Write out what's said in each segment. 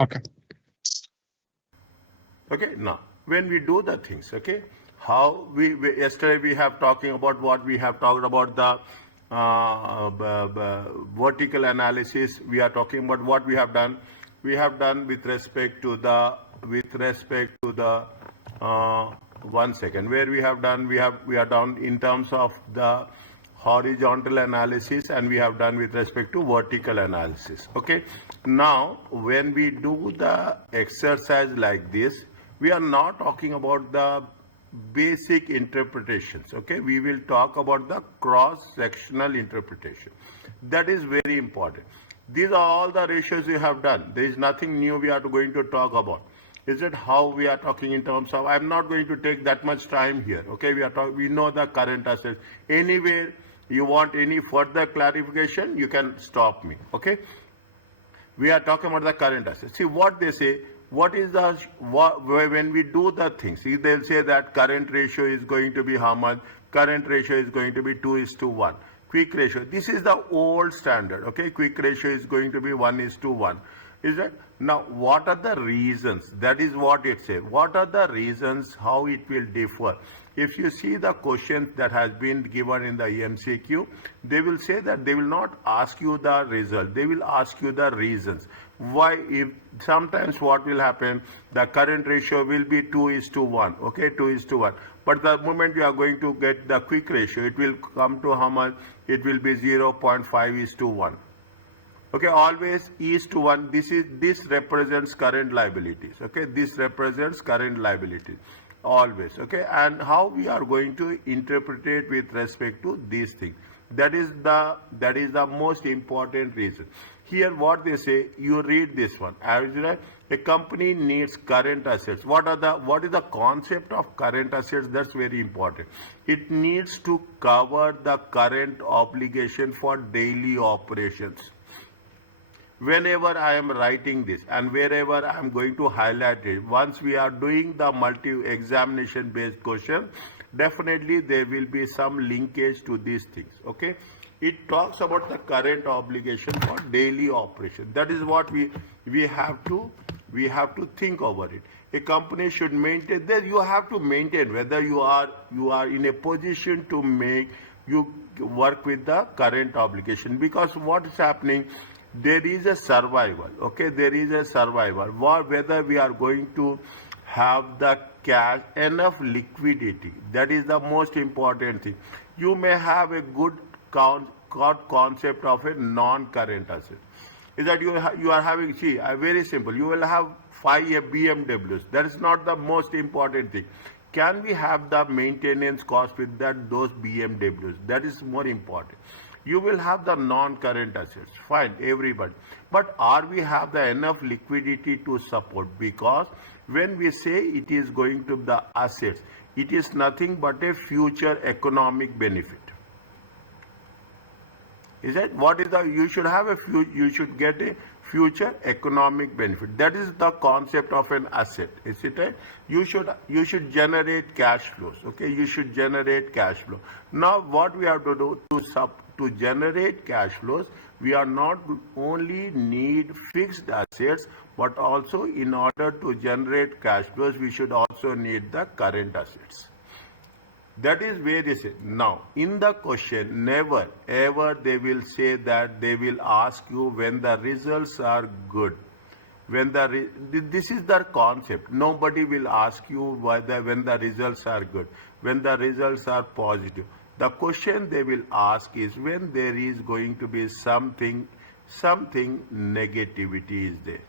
Okay. Okay, now when we do the things, okay, how yesterday we have talking about what we have talked about the vertical analysis. We are talking about what we have done. We have done with respect to the uh, 1 second where we are done in terms of the horizontal analysis, and we have done with respect to vertical analysis. Okay, now when we do the exercise like this, we are not talking about the basic interpretations. Okay, we will talk about the cross sectional interpretation. That is very important. These are all the ratios you have done. There is nothing new we are going to talk about. Is it how we are talking in terms of? I'm not going to take that much time here. Okay, we know the current assets. Anywhere you want any further clarification, you can stop me. Okay, we are talking about the current assets. See what they say. What is the when we do the things? See, they'll say that current ratio is going to be how much? Current ratio is going to be 2:1. Quick ratio. This is the old standard. Okay, quick ratio is going to be 1:1. Is it? Now, what are the reasons? That is what it says. What are the reasons how it will differ? If you see the questions that has been given in the MCQ, they will say that they will not ask you the result. They will ask you the reasons. Why? If sometimes what will happen, the current ratio will be 2:1. Okay, 2:1. But the moment you are going to get the quick ratio, it will come to how much? It will be 0.5:1. Okay, always is to 1. This represents current liabilities. Okay, this represents current liabilities always. Okay, and how we are going to interpret it with respect to these things. That is the most important reason. Here, what they say, you read this one. A company needs current assets. What is the concept of current assets? That's very important. It needs to cover the current obligation for daily operations. Whenever I am writing this and wherever I am going to highlight it, once we are doing the multi-examination based question, definitely there will be some linkage to these things. Okay, it talks about the current obligation for daily operation. That is what we have to think over it. A company should maintain that. You have to maintain whether you are in a position to make you work with the current obligation, because what is happening, there is a survival. Okay, there is a survival. Whether we are going to have the cash, enough liquidity, that is the most important thing. You may have a good concept of a non-current asset. Is that you are having, see, very simple. You will have 5 BMWs. That is not the most important thing. Can we have the maintenance cost with those BMWs? That is more important. You will have the non-current assets. Fine, everybody. But are we have the enough liquidity to support? Because when we say it is going to the assets, it is nothing but a future economic benefit. Is that what is the? You should have you should get a future economic benefit. That is the concept of an asset. Is it right? You should generate cash flows. Okay, you should generate cash flow. Now, what we have to do to generate cash flows, we are not only need fixed assets, but also in order to generate cash flows, we should also need the current assets. That is where they say. Now, in the question, never ever they will say that they will ask you when the results are good. This is their concept. Nobody will ask you when the results are good, when the results are positive. The question they will ask is when there is going to be something negativity is there.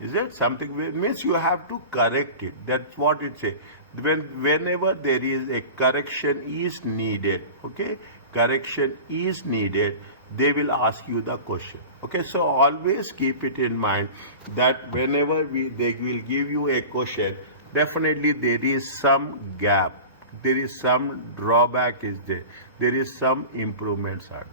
Is it something? Means you have to correct it. That's what it says. Whenever there is a correction is needed, okay, correction is needed, they will ask you the question. Okay, so always keep it in mind that whenever they will give you a question, definitely there is some gap, there is some drawback is there, there is some improvements are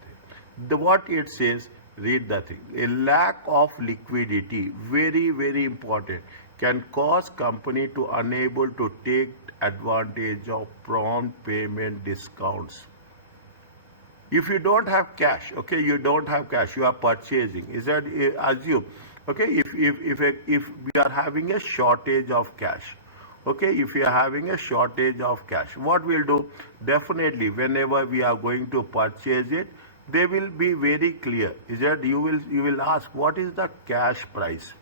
there. What it says, read the thing. A lack of liquidity, very, very important, can cause company to unable to take advantage of prompt payment discounts. If you don't have cash, okay, you don't have cash, you are purchasing. Is that assume? Okay, if we are having a shortage of cash, okay, if you are having a shortage of cash, what we'll do? Definitely, whenever we are going to purchase it, they will be very clear. Is that you will ask what is the cash price?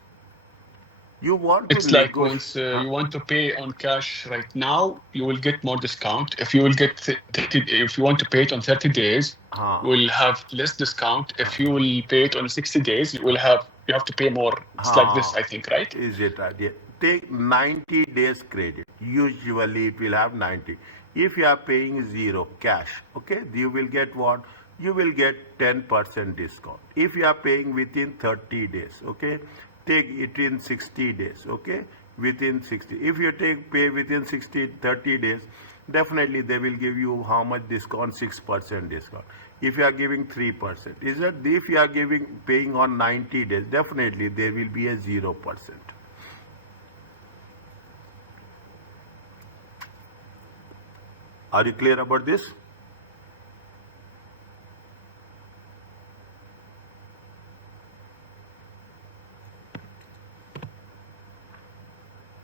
You want to It's like negotiate. once you want to pay on cash right now, you will get more discount. If you will get 30, if you want to pay it on 30 days, you will have less discount. If you will pay it on 60 days, you have to pay more. It's like this, I think, right? Is it right? Yeah. Take 90 days credit. Usually it will have 90. If you are paying zero cash, okay, you will get what? You will get 10% discount. If you are paying within 30 days, okay, take it in 60 days, okay, within 60. If you pay within 30 days, definitely they will give you how much discount? 6% discount. If you are giving 3%, is that if you are paying on 90 days, definitely there will be a 0%. Are you clear about this?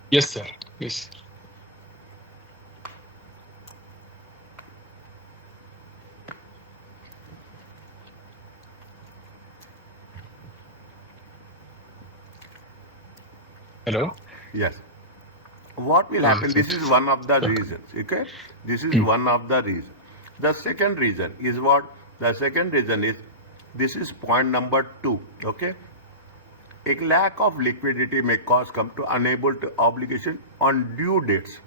Yes, sir. Yes. Hello? Yes. What will happen? This is one of the reasons. Okay, this is one of the reasons. The second reason is what? The second reason is this is point number 2. Okay, a lack of liquidity may cause come to unable to obligation on due dates.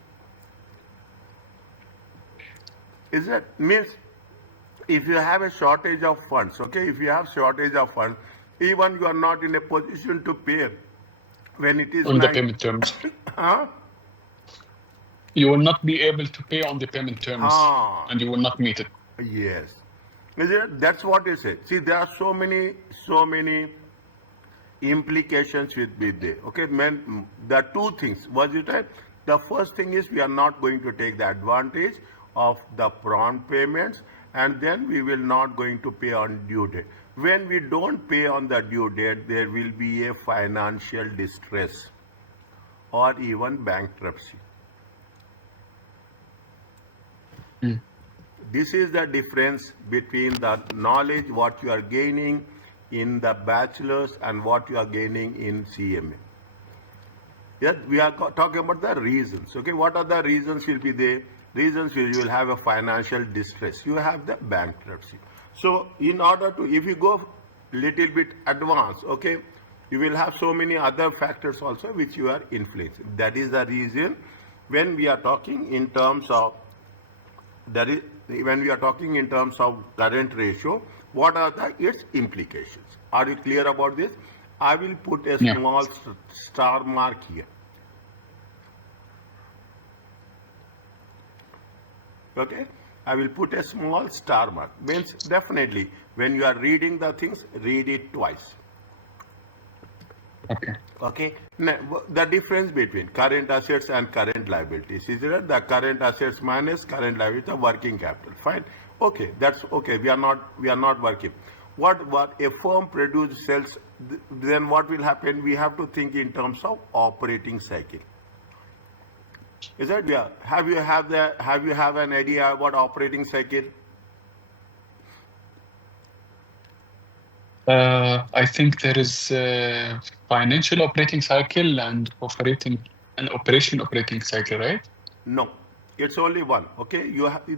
Is that means if you have a shortage of funds? Okay, if you have shortage of funds, even you are not in a position to pay when it is On the payment terms. You will not be able to pay on the payment terms, and you will not meet it. Yes. That's what you say. See, there are so many implications with there. Okay, there are two things. Was it right? The first thing is we are not going to take the advantage of the prompt payments, and then we will not going to pay on due date. When we don't pay on the due date, there will be a financial distress or even bankruptcy. This is the difference between the knowledge what you are gaining in the bachelor's and what you are gaining in CMA. Yes, we are talking about the reasons. Okay, what are the reasons will be there? Reasons you will have a financial distress. You have the bankruptcy. So in order to, if you go little bit advanced, okay, you will have so many other factors also which you are influencing. That is the reason when we are talking in terms of when we are talking in terms of current ratio, what are its implications? Are you clear about this? I will put a small star mark here. Okay, I will put a small star mark. Means definitely when you are reading the things, read it twice. Okay. Now, the difference between current assets and current liabilities is that the current assets minus current liabilities are working capital. Fine. Okay, that's okay. We are not working. What a firm produces sells, then what will happen? We have to think in terms of operating cycle. Is that Have you have an idea about operating cycle? I think there is financial operating cycle and operation operating cycle, right? No, it's only one. Okay,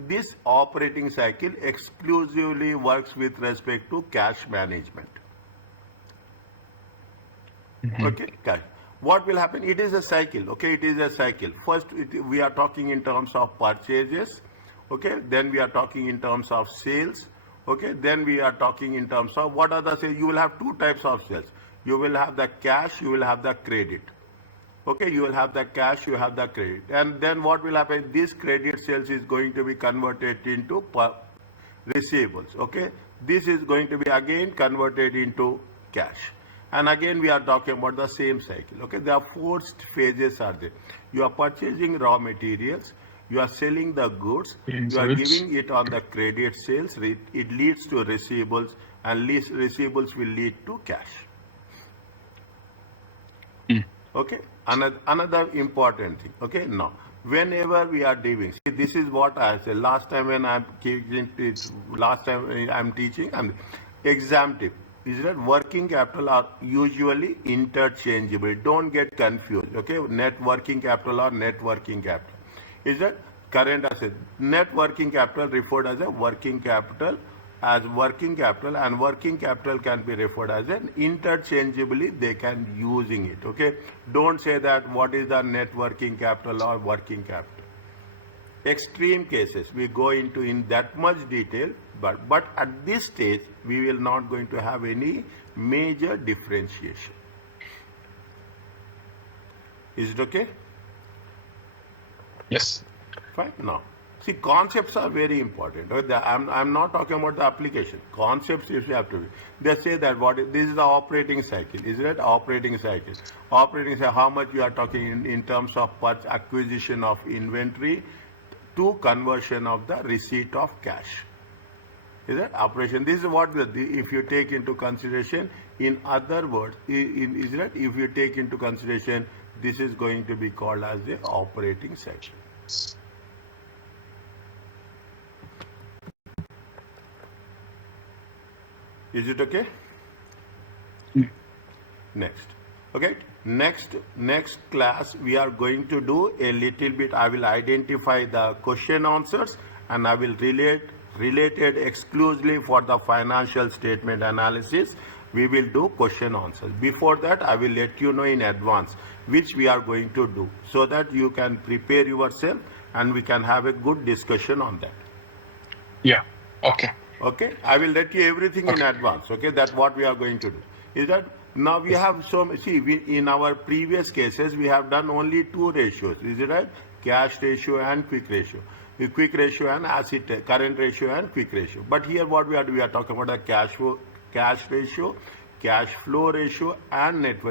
this operating cycle exclusively works with respect to cash management. Okay, cash. What will happen? It is a cycle. Okay, it is a cycle. First, we are talking in terms of purchases. Okay, then we are talking in terms of sales. Okay, then we are talking in terms of what are the sales. You will have two types of sales. You will have the cash, you will have the credit. Okay, you will have the cash, you have the credit. And then what will happen? This credit sales is going to be converted into receivables. Okay, this is going to be again converted into cash. And again, we are talking about the same cycle. Okay, there are 4 phases are there. You are purchasing raw materials. You are selling the goods, you are Goods. giving it on the credit sales, it leads to receivables, and receivables will lead to cash. Okay, another important thing. Okay, now whenever we are dealing, see, this is what I said last time when I'm teaching. Last time I'm teaching, and exam tip is that working capital are usually interchangeable. Don't get confused. Okay, net working capital or net working capital is that current asset. Net working capital referred as a working capital, as working capital, and working capital can be referred as an interchangeably, they can using it. Okay, don't say that what is the net working capital or working capital. Extreme cases we go into in that much detail, but at this stage we will not going to have any major differentiation. Is it okay? Yes. Fine. Now, see, concepts are very important. I'm not talking about the application. Concepts you have to be. They say that this is the operating cycle. Is it operating cycle? Operating cycle, how much you are talking in terms of acquisition of inventory to conversion of the receipt of cash. Is that operation? This is what if you take into consideration. In other words, is that if you take into consideration, this is going to be called as the operating cycle. Is it okay? Next. Okay. Next class we are going to do a little bit. I will identify the question answers and I will related exclusively for the financial statement analysis. We will do question answers. Before that, I will let you know in advance which we are going to do, so that you can prepare yourself and we can have a good discussion on that. Yeah. Okay. Okay, I will let you everything in advance. Okay, that's what we are going to do. Is that now we have in our previous cases we have done only two ratios. Is it right? Cash ratio and quick ratio. The quick ratio and asset current ratio and quick ratio. But here what we are talking about the cash ratio, cash flow ratio, and net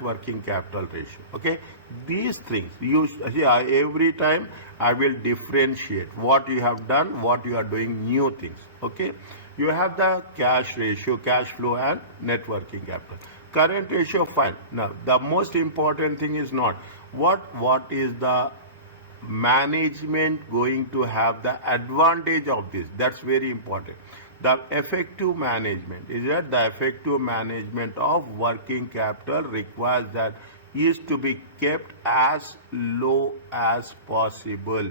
working capital ratio. Okay, these things every time I will differentiate what you have done, what you are doing, new things. Okay, you have the cash ratio, cash flow, and net working capital. Current ratio, fine. Now the most important thing is not what is the management going to have the advantage of this. That's very important. The effective management is that the effective management of working capital requires that is to be kept as low as possible.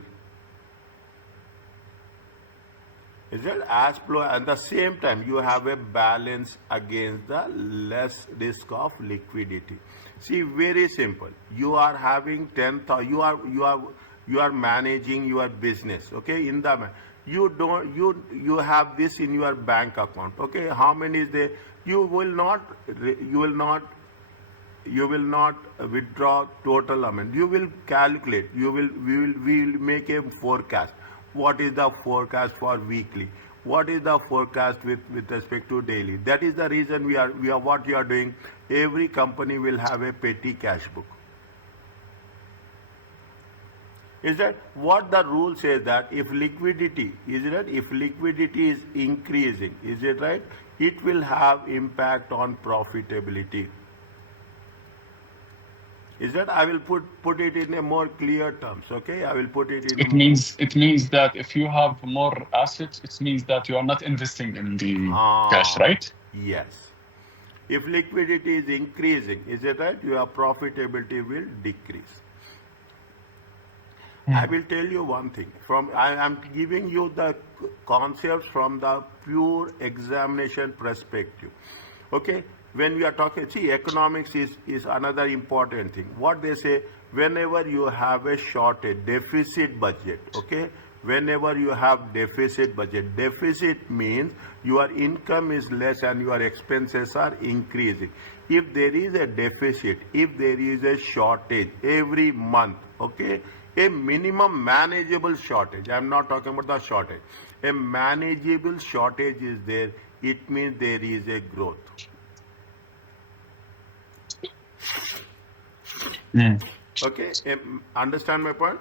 Is that as low, at the same time you have a balance against the less risk of liquidity. See, very simple. You are having 10,000. You are managing your business. Okay, in the you have this in your bank account. Okay, how many is there? You will not withdraw total amount. You will calculate. We will make a forecast. What is the forecast for weekly? What is the forecast with respect to daily? That is the reason we are what you are doing. Every company will have a petty cash book. Is that what the rule says, that if liquidity is increasing, is it right? It will have impact on profitability. Is that I will put it in a more clear terms. Okay, I will put it in. It means that if you have more assets, it means that you are not investing in the cash, right? Yes. If liquidity is increasing, is it right? Your profitability will decrease. I will tell you one thing. I am giving you the concepts from the pure examination perspective. Okay, when we are talking, see, economics is another important thing. What they say, whenever you have a shortage, deficit budget. Okay, whenever you have deficit budget, deficit means your income is less and your expenses are increasing. If there is a deficit, if there is a shortage every month, okay, a minimum manageable shortage, I am not talking about the shortage, a manageable shortage is there, it means there is a growth. Okay, understand my point?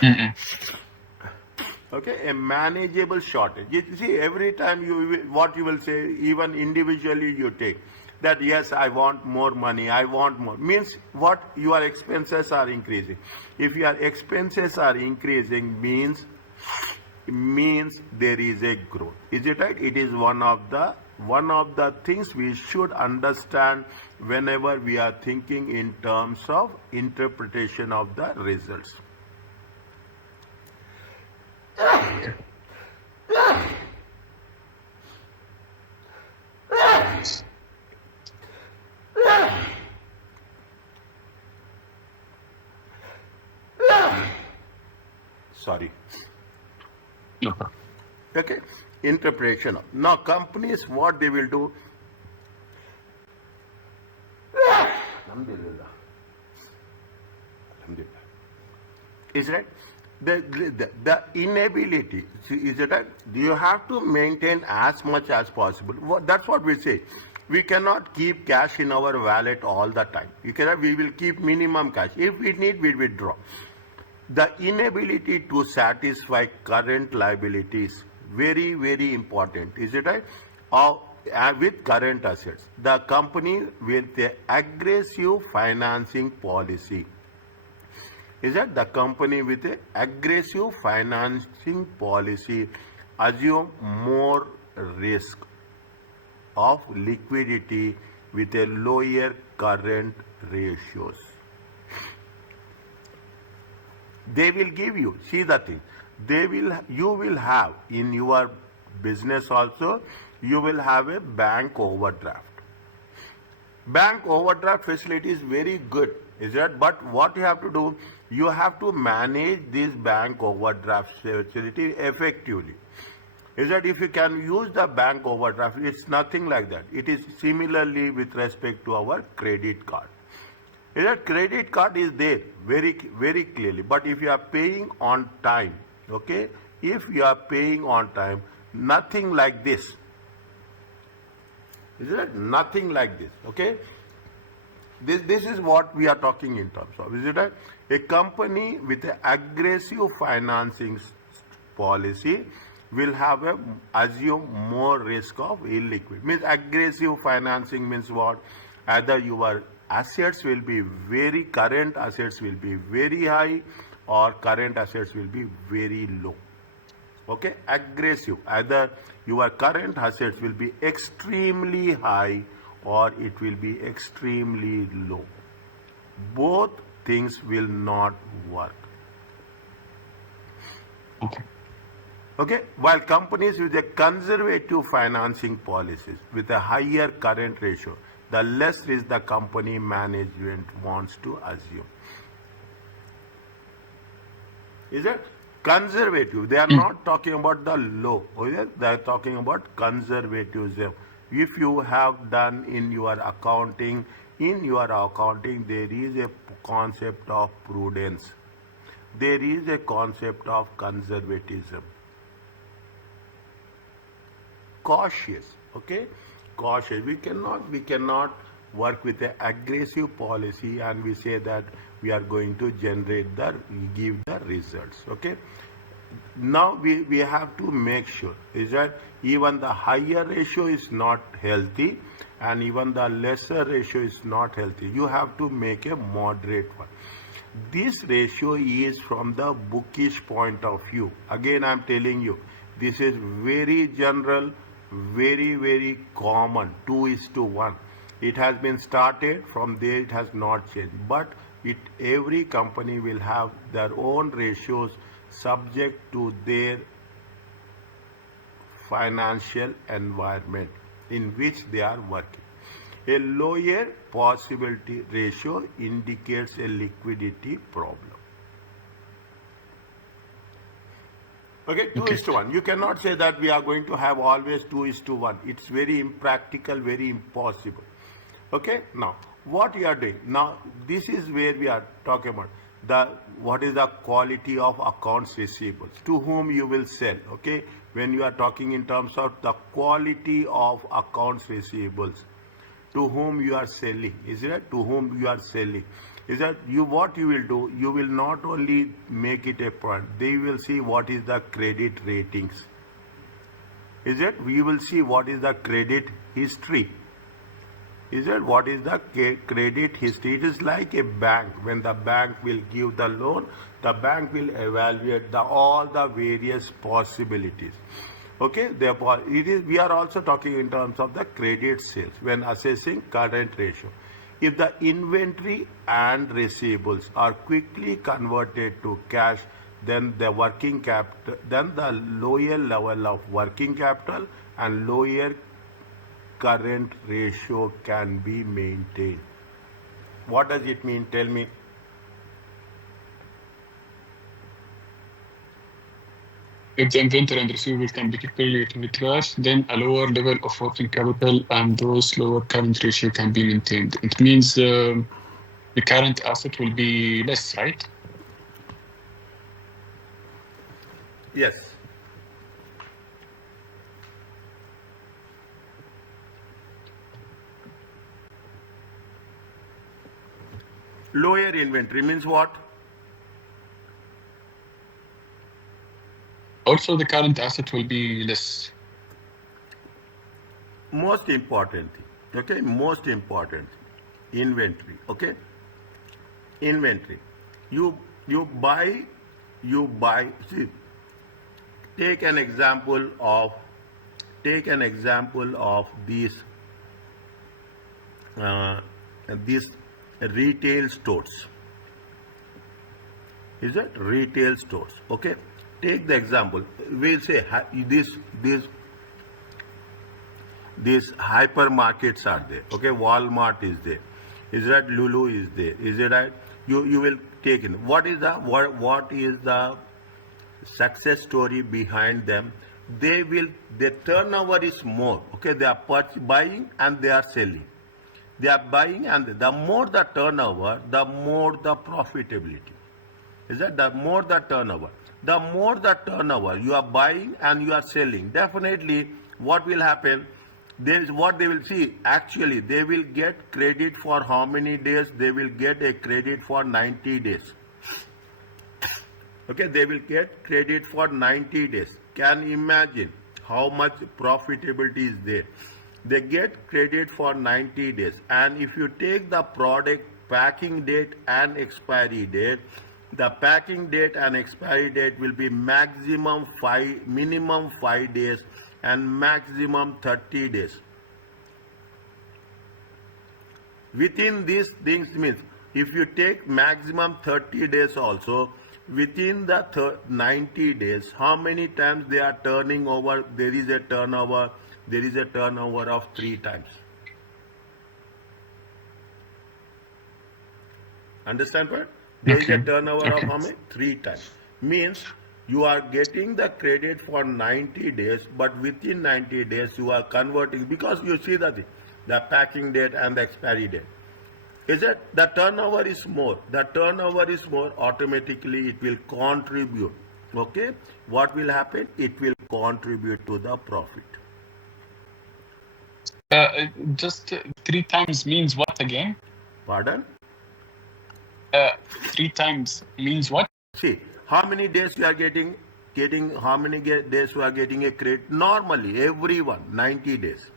Mm-mm. Okay, a manageable shortage. You see, every time what you will say, even individually you take that, yes, I want more money, I want more, means what? Your expenses are increasing. If your expenses are increasing, means there is a growth. Is it right? It is one of the things we should understand whenever we are thinking in terms of interpretation of the results. Okay. Sorry. No problem. Okay, interpretation. Now companies, what they will do? Alhamdulillah. Alhamdulillah. Is right? The inability, is it right? You have to maintain as much as possible. That's what we say. We cannot keep cash in our wallet all the time. We will keep minimum cash. If we need, we withdraw. The inability to satisfy current liabilities, very, very important. Is it right? With current assets. The company with the aggressive financing policy. Is that the company with an aggressive financing policy assume more risk of liquidity with a lower current ratios. They will give you, see the thing, you will have in your business also, you will have a bank overdraft. Bank overdraft facility is very good, is that? But what you have to do, you have to manage this bank overdraft facility effectively. Is that if you can use the bank overdraft, it's nothing like that. It is similarly with respect to our credit card. Is that credit card is there very, very clearly. But if you are paying on time, okay, if you are paying on time, nothing like this. Is it nothing like this? Okay. This is what we are talking in terms of. Is it a company with an aggressive financing policy will have assume more risk of illiquid. Means aggressive financing means what? Either your assets will be current assets will be very high, or current assets will be very low. Okay, aggressive. Either your current assets will be extremely high or it will be extremely low. Both things will not work. Okay. Okay, while companies with a conservative financing policies with a higher current ratio, the less risk the company management wants to assume. Is it? Conservative. They are not talking about the low. They are talking about conservatism. If you have done in your accounting, there is a concept of prudence. There is a concept of conservatism. Cautious. Okay? Cautious. We cannot work with an aggressive policy and we say that we are going to give the results. Okay. Now we have to make sure is that even the higher ratio is not healthy and even the lesser ratio is not healthy. You have to make a moderate one. This ratio is from the bookish point of view. Again, I am telling you, this is very general, very, very common, 2:1. It has been started, from there it has not changed. But every company will have their own ratios subject to their financial environment in which they are working. A lower possibility ratio indicates a liquidity problem. Okay, 2:1. You cannot say that we are going to have always 2:1. It's very impractical, very impossible. Okay, now what you are doing now, this is where we are talking about what is the quality of accounts receivables, to whom you will sell. Okay, when you are talking in terms of the quality of accounts receivables, to whom you are selling. Is it? To whom you are selling. Is that what you will do? You will not only make it a point, they will see what is the credit ratings. Is it? We will see what is the credit history. Is it? What is the credit history? It is like a bank. When the bank will give the loan, the bank will evaluate all the various possibilities. Okay, therefore, we are also talking in terms of the credit sales when assessing current ratio. If the inventory and receivables are quickly converted to cash, then the working capital, then the lower level of working capital and lower current ratio can be maintained. What does it mean? Tell me. If the inventory and receivables can be quickly with cash, then a lower level of working capital and those lower current ratio can be maintained. It means the current asset will be less, right? Yes. Lower inventory means what? Also, the current asset will be less. Most important thing. Okay, most important thing. Inventory. Okay, inventory. You buy. See, take an example of these retail stores. Is it retail stores? Okay, take the example. We'll say these hypermarkets are there. Okay, Walmart is there. Is that Lulu is there? Is it right? You will take in. What is the success story behind them? Their turnover is more. Okay, they are buying and they are selling. They are buying, and the more the turnover, the more the profitability. Is that the more the turnover? The more the turnover, you are buying and you are selling. Definitely, what will happen? There is what they will see. Actually, they will get credit for how many days? They will get a credit for 90 days. Okay, they will get credit for 90 days. Can you imagine how much profitability is there? They get credit for 90 days. And if you take the product packing date and expiry date, the packing date and expiry date will be minimum 5 days and maximum 30 days. Within these things means, if you take maximum 30 days also, within the 90 days, how many times they are turning over? There is a turnover of 3 times. Understand what? There is a turnover of how many? 3 times. Means you are getting the credit for 90 days, but within 90 days you are converting, because you see the packing date and the expiry date. Is it? The turnover is more. The turnover is more, automatically it will contribute. Okay? What will happen? It will contribute to the profit. Just 3 times means what again? Pardon? 3 times means what? See, how many days you are getting how many days you are getting a credit? Normally, everyone, 90 days.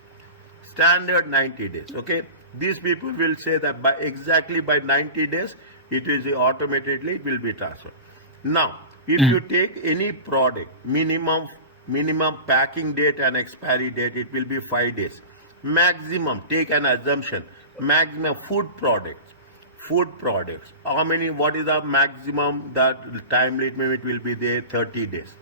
Standard 90 days. Okay? These people will say that exactly by 90 days, it will automatically it will be transferred. Now, if you take any product, minimum packing date and expiry date, it will be 5 days. Maximum, take an assumption, maximum food products. How many? What is the maximum? That time limit will be there 30 days.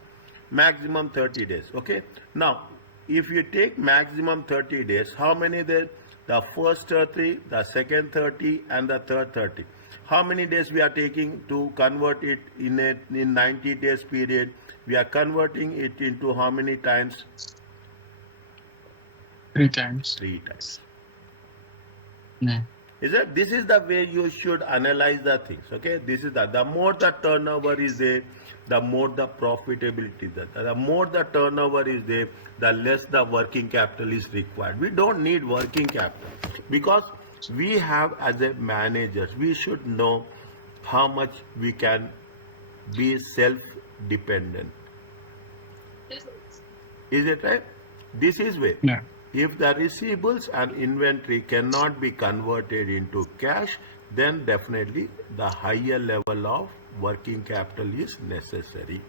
Maximum 30 days. Okay. Now, if you take maximum 30 days, how many there? The first 30, the second 30, and the third 30. How many days we are taking to convert it in 90 days period? We are converting it into how many times? 3 times. 3 times. Yeah. This is the way you should analyze the things. Okay, this is the more the turnover is there, the more the profitability is there. The more the turnover is there, the less the working capital is required. We don't need working capital. because we have, as a managers, we should know how much we can be self-dependent. Is it right? This is way. Yeah. If the receivables and inventory cannot be converted into cash, then definitely the higher level of working capital is necessary.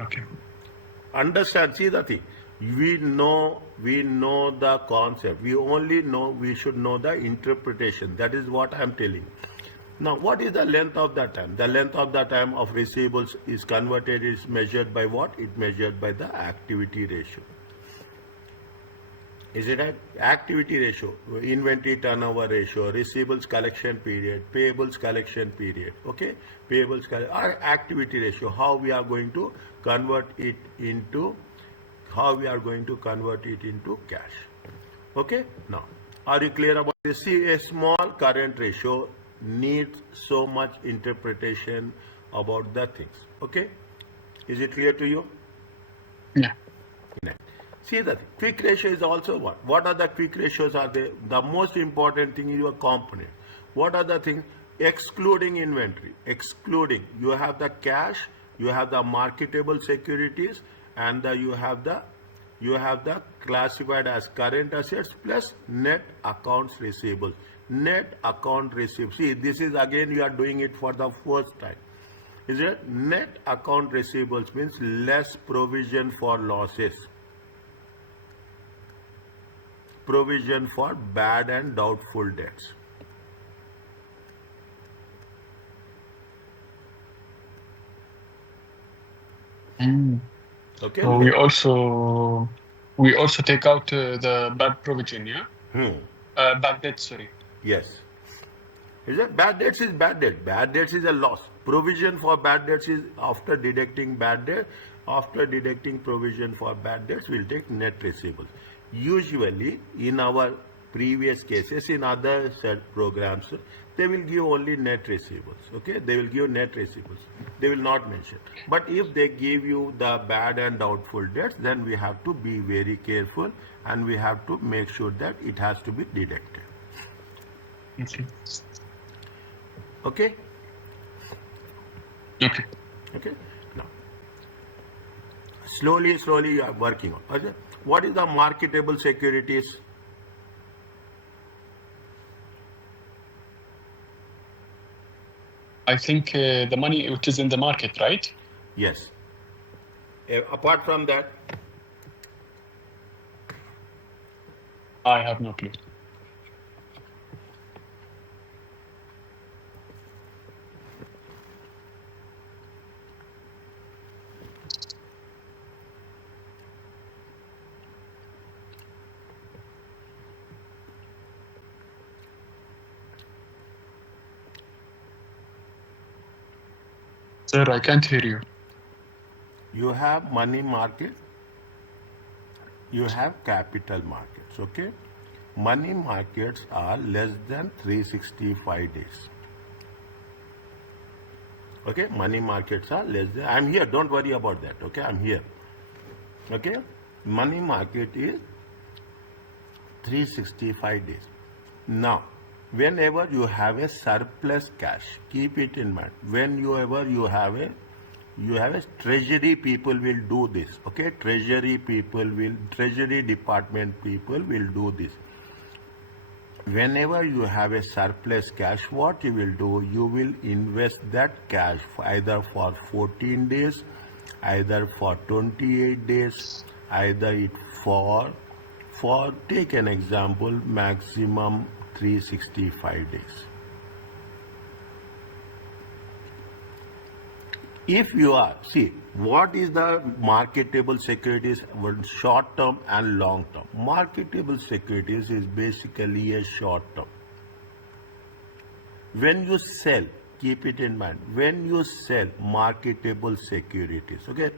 Okay. Understand? See the thing. We know the concept. We should know the interpretation. That is what I am telling. Now, what is the length of the time? The length of the time of receivables is converted, is measured by what? It measured by the activity ratio. Is it right? Activity ratio, inventory turnover ratio, receivables collection period, payables collection period, okay? Our activity ratio, how we are going to convert it into cash. Okay? Now, are you clear about this? See, a small current ratio needs so much interpretation about the things. Okay? Is it clear to you? Yeah. See that quick ratio is also what? What are the quick ratios are they? The most important thing is your component. What are the things? Excluding inventory. Excluding. You have the cash, you have the marketable securities, and you have the classified as current assets plus net accounts receivable. Net account receivable. See, this is again you are doing it for the first time. Is it? Net account receivables means less provision for losses. Provision for bad and doubtful debts. Okay. So we also take out the bad provision, yeah? Bad debt, sorry. Yes. Is it? Bad debts is bad debt. Bad debts is a loss. Provision for bad debts is after deducting bad debt. After deducting provision for bad debts, we'll take net receivables. Usually, in our previous cases, in other set programs, they will give only net receivables. Okay, they will give net receivables. They will not mention. But if they give you the bad and doubtful debts, then we have to be very careful and we have to make sure that it has to be deducted. Okay. Okay. Okay. Okay. Now, slowly you are working on. Okay. What is the marketable securities? I think the money which is in the market, right? Yes. Apart from that, I have no clue. Sir, I can't hear you. You have money market, you have capital markets, okay? Money markets are less than 365 days. Okay, money markets are less than, I'm here, don't worry about that, okay, I'm here. Okay, money market is 365 days. Now, whenever you have a surplus cash, keep it in mind. Whenever you have a treasury people will do this. Okay, treasury department people will do this. Whenever you have a surplus cash, what you will do? You will invest that cash either for 14 days, either for 28 days, either it for take an example, maximum 365 days. If you are, see, what is the marketable securities, short term and long term? Marketable securities is basically a short term. When you sell, keep it in mind, when you sell marketable securities, okay,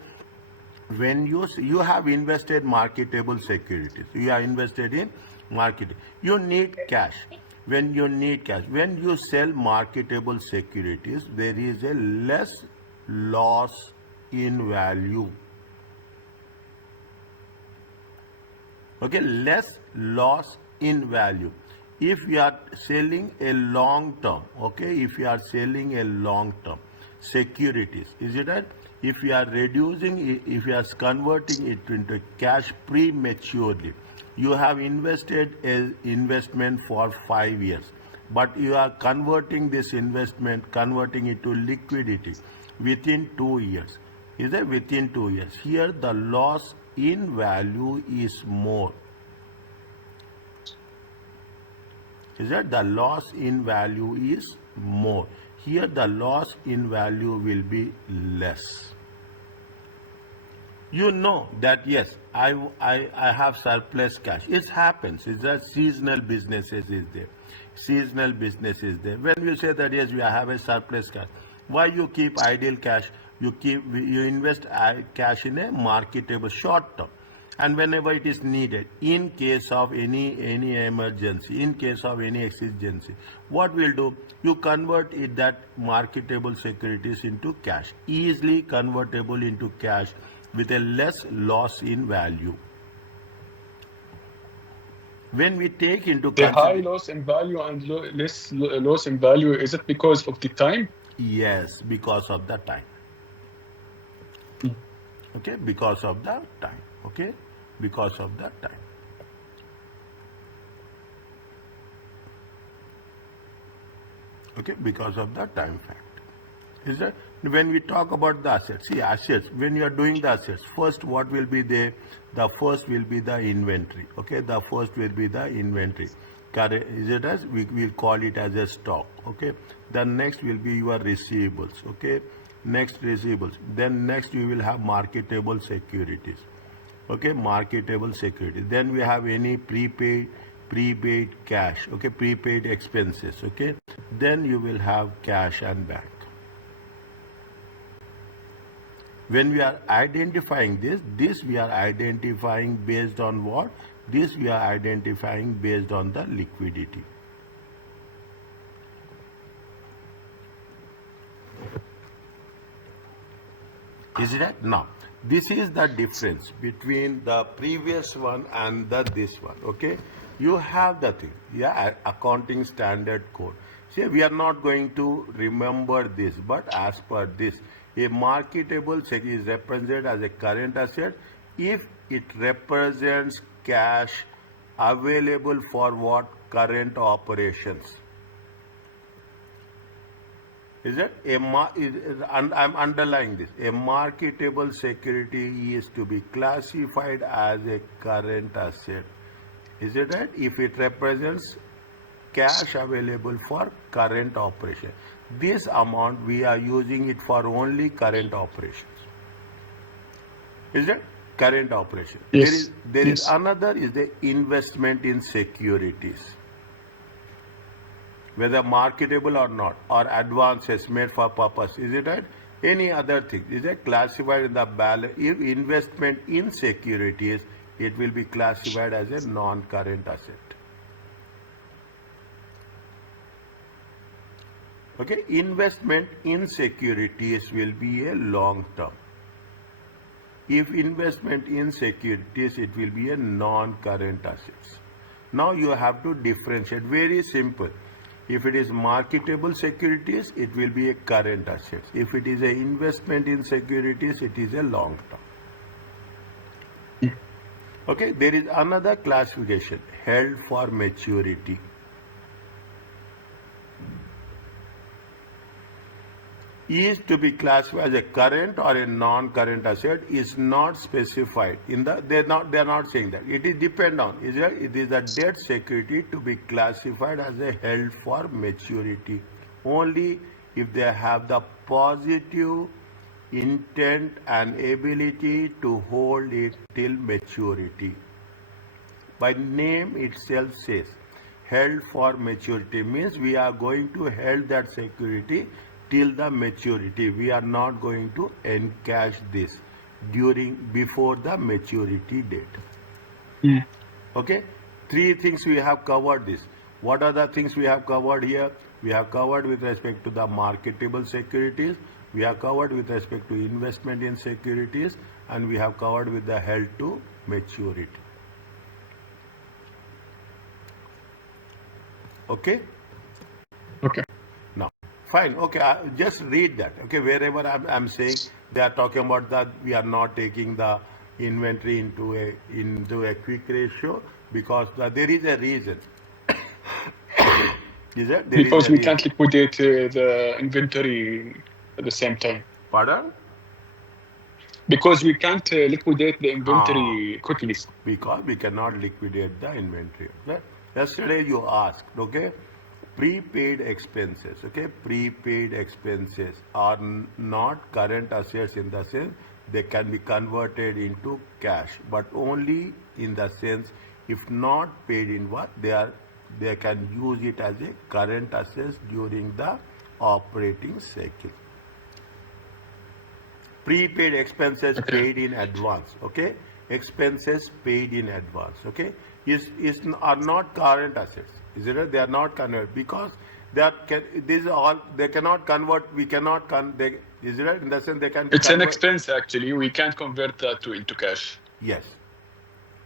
when you have invested marketable securities, you are invested in marketing, you need cash. When you need cash, when you sell marketable securities, there is a less loss in value. Okay, less loss in value. If we are selling a long term, okay, if we are selling a long term securities, is it right? If we are reducing, if we are converting it into cash prematurely, you have invested a investment for 5 years, but you are converting this investment, converting it to liquidity within 2 years. Is it within 2 years? Here the loss in value is more. Is that the loss in value is more? Here the loss in value will be less. You know that yes, I have surplus cash. It happens. It's that seasonal businesses is there. Seasonal business is there. When you say that yes, we have a surplus cash, why you keep idle cash? You invest cash in a marketable short term, and whenever it is needed, in case of any emergency, in case of any exigency, what we'll do, you convert it, that marketable securities into cash, easily convertible into cash with a less loss in value. When we take into The high consideration, loss in value and less loss in value, is it because of the time? yes, because of the time. Mm. Okay, because of the time. Okay, because of the time. Okay, because of the time fact. Is that when we talk about the assets, see assets, when you are doing the assets, first what will be there? The first will be the inventory. Okay, the first will be the inventory. Is it as we will call it as a stock? Okay, the next will be your receivables. Okay, next receivables. Then next you will have marketable securities. Okay, marketable securities. Then we have any prepaid cash. Okay, prepaid expenses. Okay, then you will have cash and bank. When we are identifying this we are identifying based on what? This we are identifying based on the liquidity. Is it right? Now, this is the difference between the previous one and this one. Okay, you have the thing, yeah, accounting standard code. See, we are not going to remember this, but as per this, a marketable security is represented as a current asset if it represents cash available for what? Current operations. Is it I'm underlying this. A marketable security is to be classified as a current asset. Is it right? If it represents cash available for current operation. This amount we are using it for only current operations. Is it? Current operation. Yes. There is Yes. another is the investment in securities. Whether marketable or not, or advances made for purpose, is it right? Any other thing, is it classified in the balance? If investment in securities, it will be classified as a non-current asset. Okay, investment in securities will be a long term. If investment in securities, it will be a non-current assets. Now you have to differentiate, very simple. If it is marketable securities, it will be a current asset. If it is an investment in securities, it is a long term. Okay, there is another classification, held for maturity. Is to be classified as a current or a non-current asset is not specified in the, they are not saying that. It is depend on, it is a debt security to be classified as a held for maturity only if they have the positive intent and ability to hold it till maturity. By name itself says held for maturity, means we are going to hold that security till the maturity. We are not going to encash this before the maturity date. Mm. Okay, three things we have covered this. What are the things we have covered here? We have covered with respect to the marketable securities, we have covered with respect to investment in securities, and we have covered with the held to maturity. Okay? Okay. Now, fine. Okay, just read that. Okay, wherever I'm saying they are talking about that we are not taking the inventory into a quick ratio because there is a reason. Is that there is Because a we reason? can't liquidate the inventory at the same time. Pardon? Because we can't liquidate the Ah, inventory quickly. because we cannot liquidate the inventory. Okay? Yesterday you asked, okay, prepaid expenses, okay, prepaid expenses are not current assets in the sense they can be converted into cash, but only in the sense if not paid in what they can use it as a current assets during the operating cycle. Prepaid expenses Okay. paid in advance, okay, expenses paid in advance, okay, is are not current assets, is it? They are not convert because they are these are all they cannot convert, we cannot they, is it right? In the sense they can be It's an convert. expense actually. We can't convert that into cash. Yes,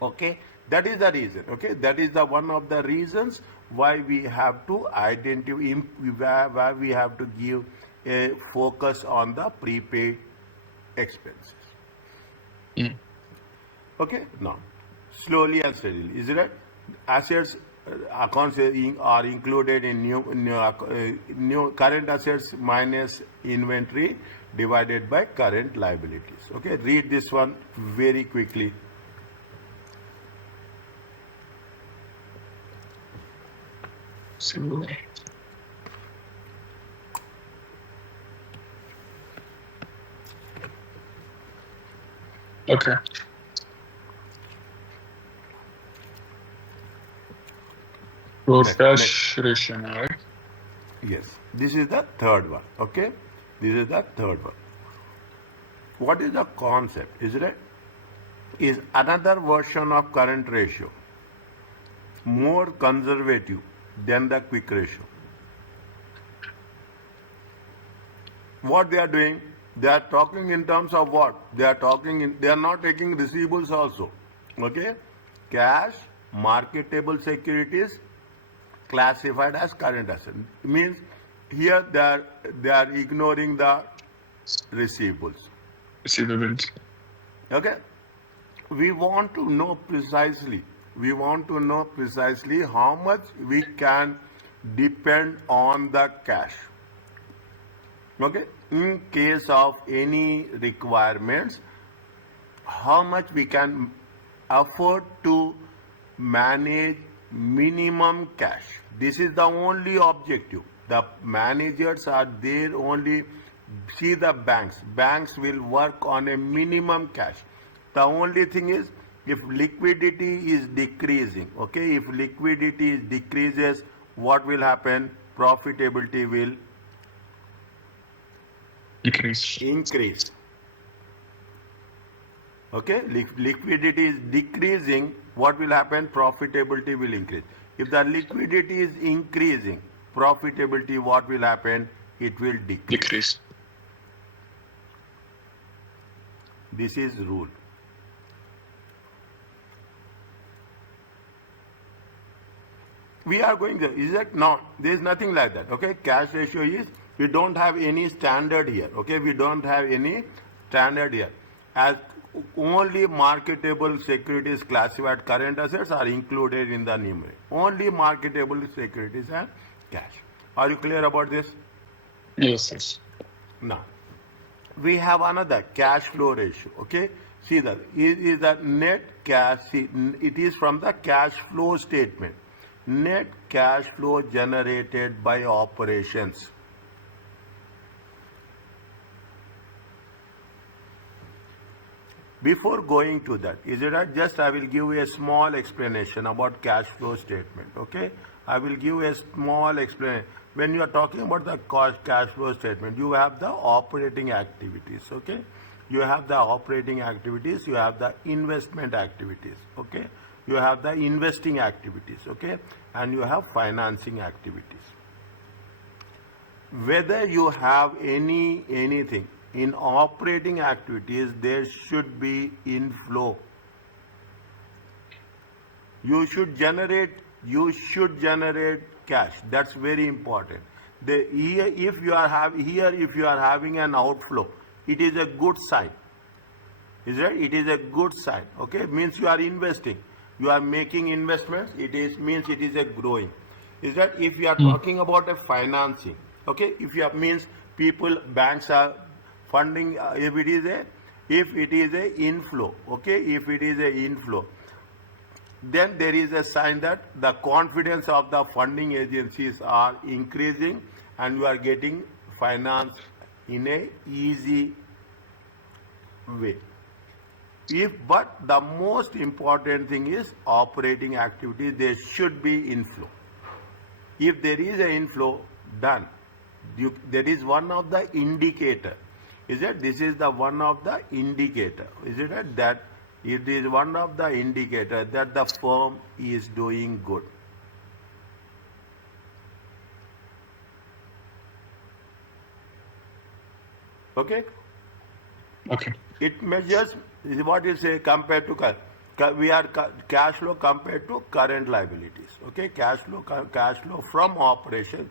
okay, that is the reason, okay, that is the one of the reasons why we have to identify, why we have to give a focus on the prepaid expenses. Mm. Okay, now slowly and steadily, is it right? Assets accounts are included in new current assets minus inventory divided by current liabilities. Okay, read this one very quickly. So, okay. For Next. cash ratio, right? Yes, this is the third one. Okay, this is the third one. What is the concept? Is it? Is another version of current ratio more conservative than the quick ratio? What they are doing, they are talking in terms of what? They are talking in, they are not taking receivables also. Okay? Cash, marketable securities classified as current asset. Means here they are ignoring the receivables. Receivables. Okay? We want to know precisely. We want to know precisely how much we can depend on the cash. Okay, in case of any requirements, how much we can afford to manage minimum cash. This is the only objective. The managers are there only, see the banks will work on a minimum cash. The only thing is if liquidity is decreasing, okay, if liquidity decreases, what will happen? Profitability will increase. Okay, liquidity is decreasing, what will happen? Profitability will increase. If the liquidity is increasing, profitability, what will happen? It will decrease. Decrease. This is rule. We are going there. Is that not? There is nothing like that. Okay, cash ratio is, we don't have any standard here. Okay, we don't have any standard here. As only marketable securities classified current assets are included in the numerator. Only marketable securities and cash. Are you clear about this? Yes, yes. Now, we have another cash flow ratio. Okay, see that is the net cash. See, it is from the cash flow statement. Net cash flow generated by operations. Before going to that, is it right? Just I will give you a small explanation about cash flow statement. Okay, I will give a small explanation. When you are talking about the cash flow statement, you have the operating activities. Okay, you have the operating activities, you have the investment activities. Okay, you have the investing activities. Okay, and you have financing activities. Whether you have anything in operating activities, there should be inflow. You should generate you should generate cash. That's very important. If you are having an outflow, it is a good sign. Is right? It is a good sign. Okay, means you are investing, you are making investments. Means it is a growing. Is that if you are talking about a financing? Okay, if you have means banks are funding. If it is a inflow. Okay, if it is a inflow, then there is a sign that the confidence of the funding agencies are increasing and you are getting finance in a easy way. But the most important thing is operating activity. There should be inflow. If there is an inflow, done. That is one of the indicator. Is it? This is the one of the indicator. Is it right? That it is one of the indicator that the firm is doing good. Okay? Okay. It measures what you say compared to cash flow compared to current liabilities. Okay, cash flow from operation.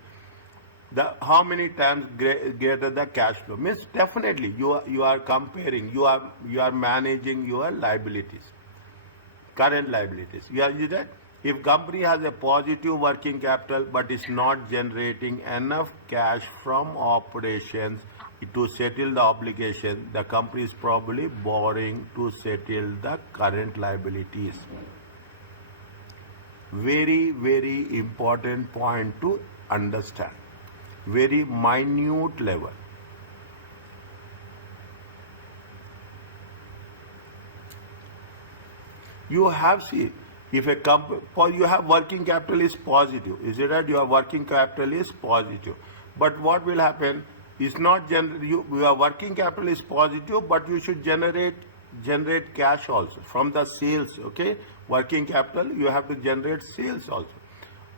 How many times greater the cash flow means definitely you are comparing, you are managing your liabilities, current liabilities. You that if company has a positive working capital but is not generating enough cash from operations to settle the obligation, the company is probably borrowing to settle the current liabilities. Very, very important point to understand. Very minute level. You have if a company, you have working capital is positive. Is it right? Your working capital is positive. But what will happen? Is not your working capital is positive, but you should generate cash also from the sales. Okay, working capital you have to generate sales also.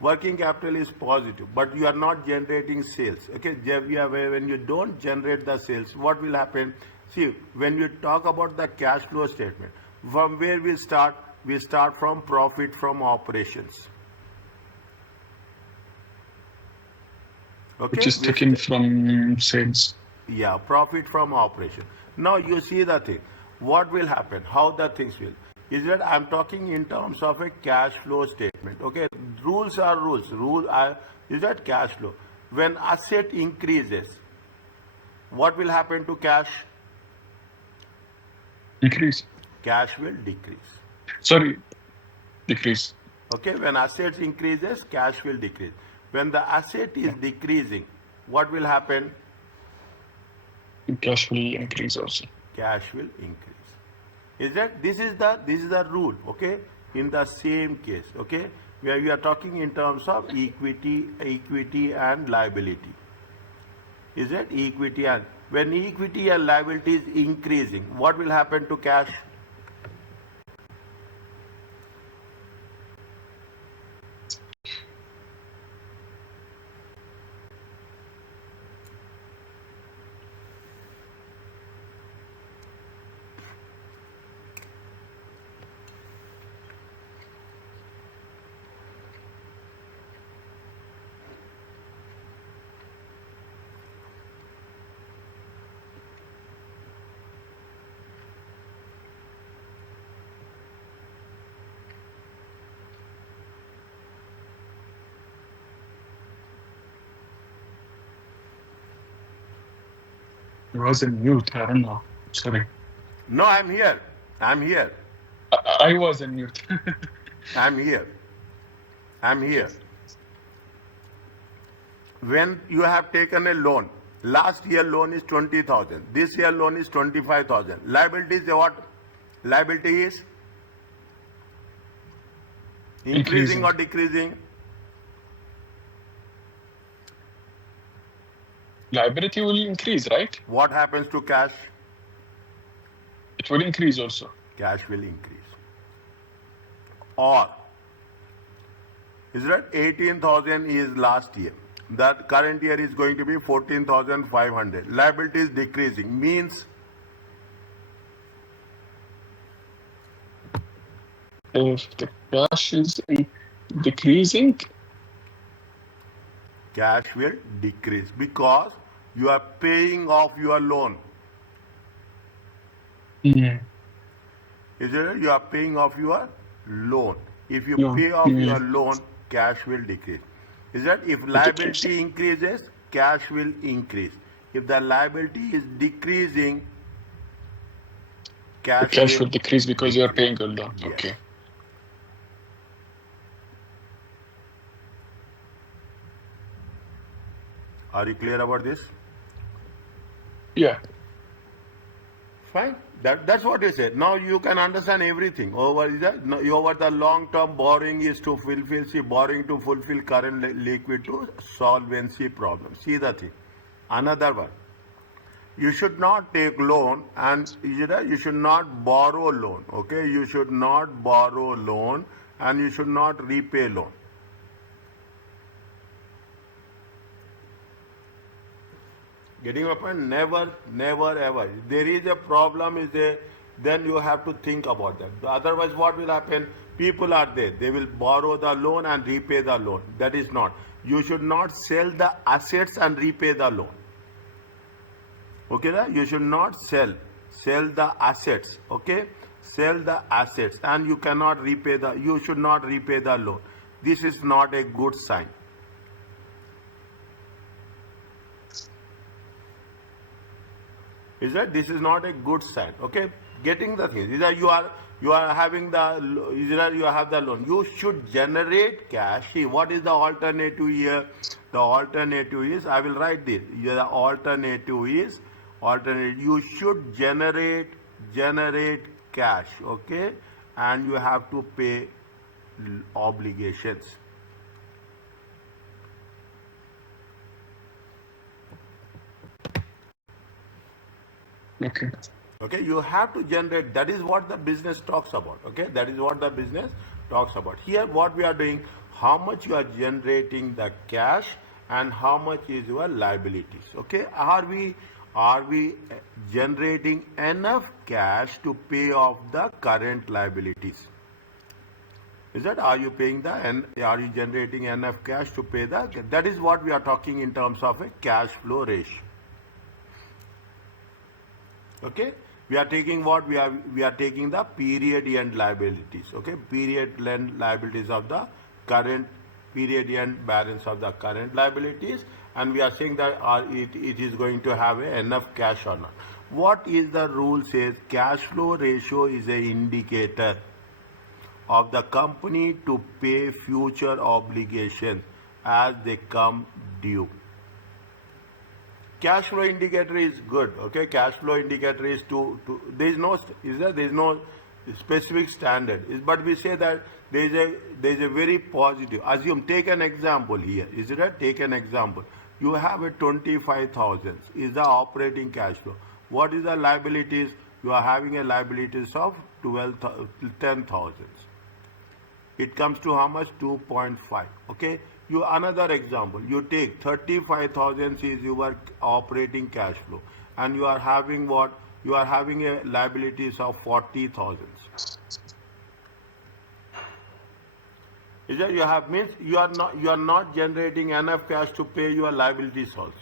Working capital is positive, but you are not generating sales. Okay, when you don't generate the sales, what will happen? See, when we talk about the cash flow statement, from where we start? We start from profit from operations. Okay, which is taken from sales. Yeah, profit from operation. Now you see the thing. What will happen? How the things will? Is that I'm talking in terms of a cash flow statement. Okay, rules are rules. Is that cash flow? When asset increases, what will happen to cash? Increase. Cash will decrease. Sorry, decrease. Okay, when assets increases, cash will decrease. When the asset is decreasing, what will happen? Cash will increase also. Cash will increase. Is that this is the rule? Okay, in the same case. Okay, where we are talking in terms of equity and liability. Is that equity and when equity and liability is increasing, what will happen to cash? I was in mute. I don't know. Sorry. No, I'm here. I'm here. I was in mute. I'm here. I'm here. When you have taken a loan, last year loan is 20,000. This year loan is 25,000. Liability is what? Liability is increasing or decreasing? Liability will increase, right? What happens to cash? It will increase also. Cash will increase. Or, is that 18,000 is last year. That current year is going to be 14,500. Liability is decreasing. Means if the cash is decreasing. Cash will decrease because you are paying off your loan. Mm. Is it? You are paying off your loan. If you No. pay off your loan, cash will decrease. Is that if Decrease. liability increases, cash will increase. If the liability is decreasing, The cash cash will will decrease because you are decrease. paying a loan. Yes. Okay. Are you clear about this? Yeah. Fine. That's what you said. Now you can understand everything. Over the long term borrowing is to fulfill, see, borrowing to fulfill current liquid to solvency problem. See the thing. Another one. You should not take loan and you should not borrow loan. Okay, you should not borrow loan and you should not repay loan. Getting my point? Never, never, ever. There is a problem, then you have to think about that. Otherwise, what will happen? People are there. They will borrow the loan and repay the loan. That is not. You should not sell the assets and repay the loan. Okay, you should not sell the assets. Okay, sell the assets and you cannot repay you should not repay the loan. This is not a good sign. Is that this is not a good sign? Okay, getting the things. Either you are having either you have the loan. You should generate cash. See, what is the alternative here? The alternative is, I will write this. The alternative is you should generate cash. Okay, and you have to pay obligations. Okay. Okay, you have to generate. That is what the business talks about. Okay, that is what the business talks about. Here, what we are doing, how much you are generating the cash and how much is your liabilities. Okay, are we generating enough cash to pay off the current liabilities? Is that, are you paying and are you generating enough cash to pay that is what we are talking in terms of a cash flow ratio. Okay, we are taking what we are taking the period end liabilities. Okay, period end liabilities of the current period end balance of the current liabilities, and we are saying that it is going to have enough cash or not. What is the rule says? Cash flow ratio is an indicator of the company to pay future obligations as they come due. Cash flow indicator is good. Okay, cash flow indicator is there is no specific standard, but we say that there is a very positive. Assume, take an example here. Is it right? Take an example. You have a 25,000 is the operating cash flow. What is the liabilities? You are having a liabilities of 10,000. It comes to how much? 2.5. Okay. You another example. You take 35,000 is your operating cash flow, and you are having what? You are having a liabilities of 40,000. Is that you have means you are not generating enough cash to pay your liabilities also.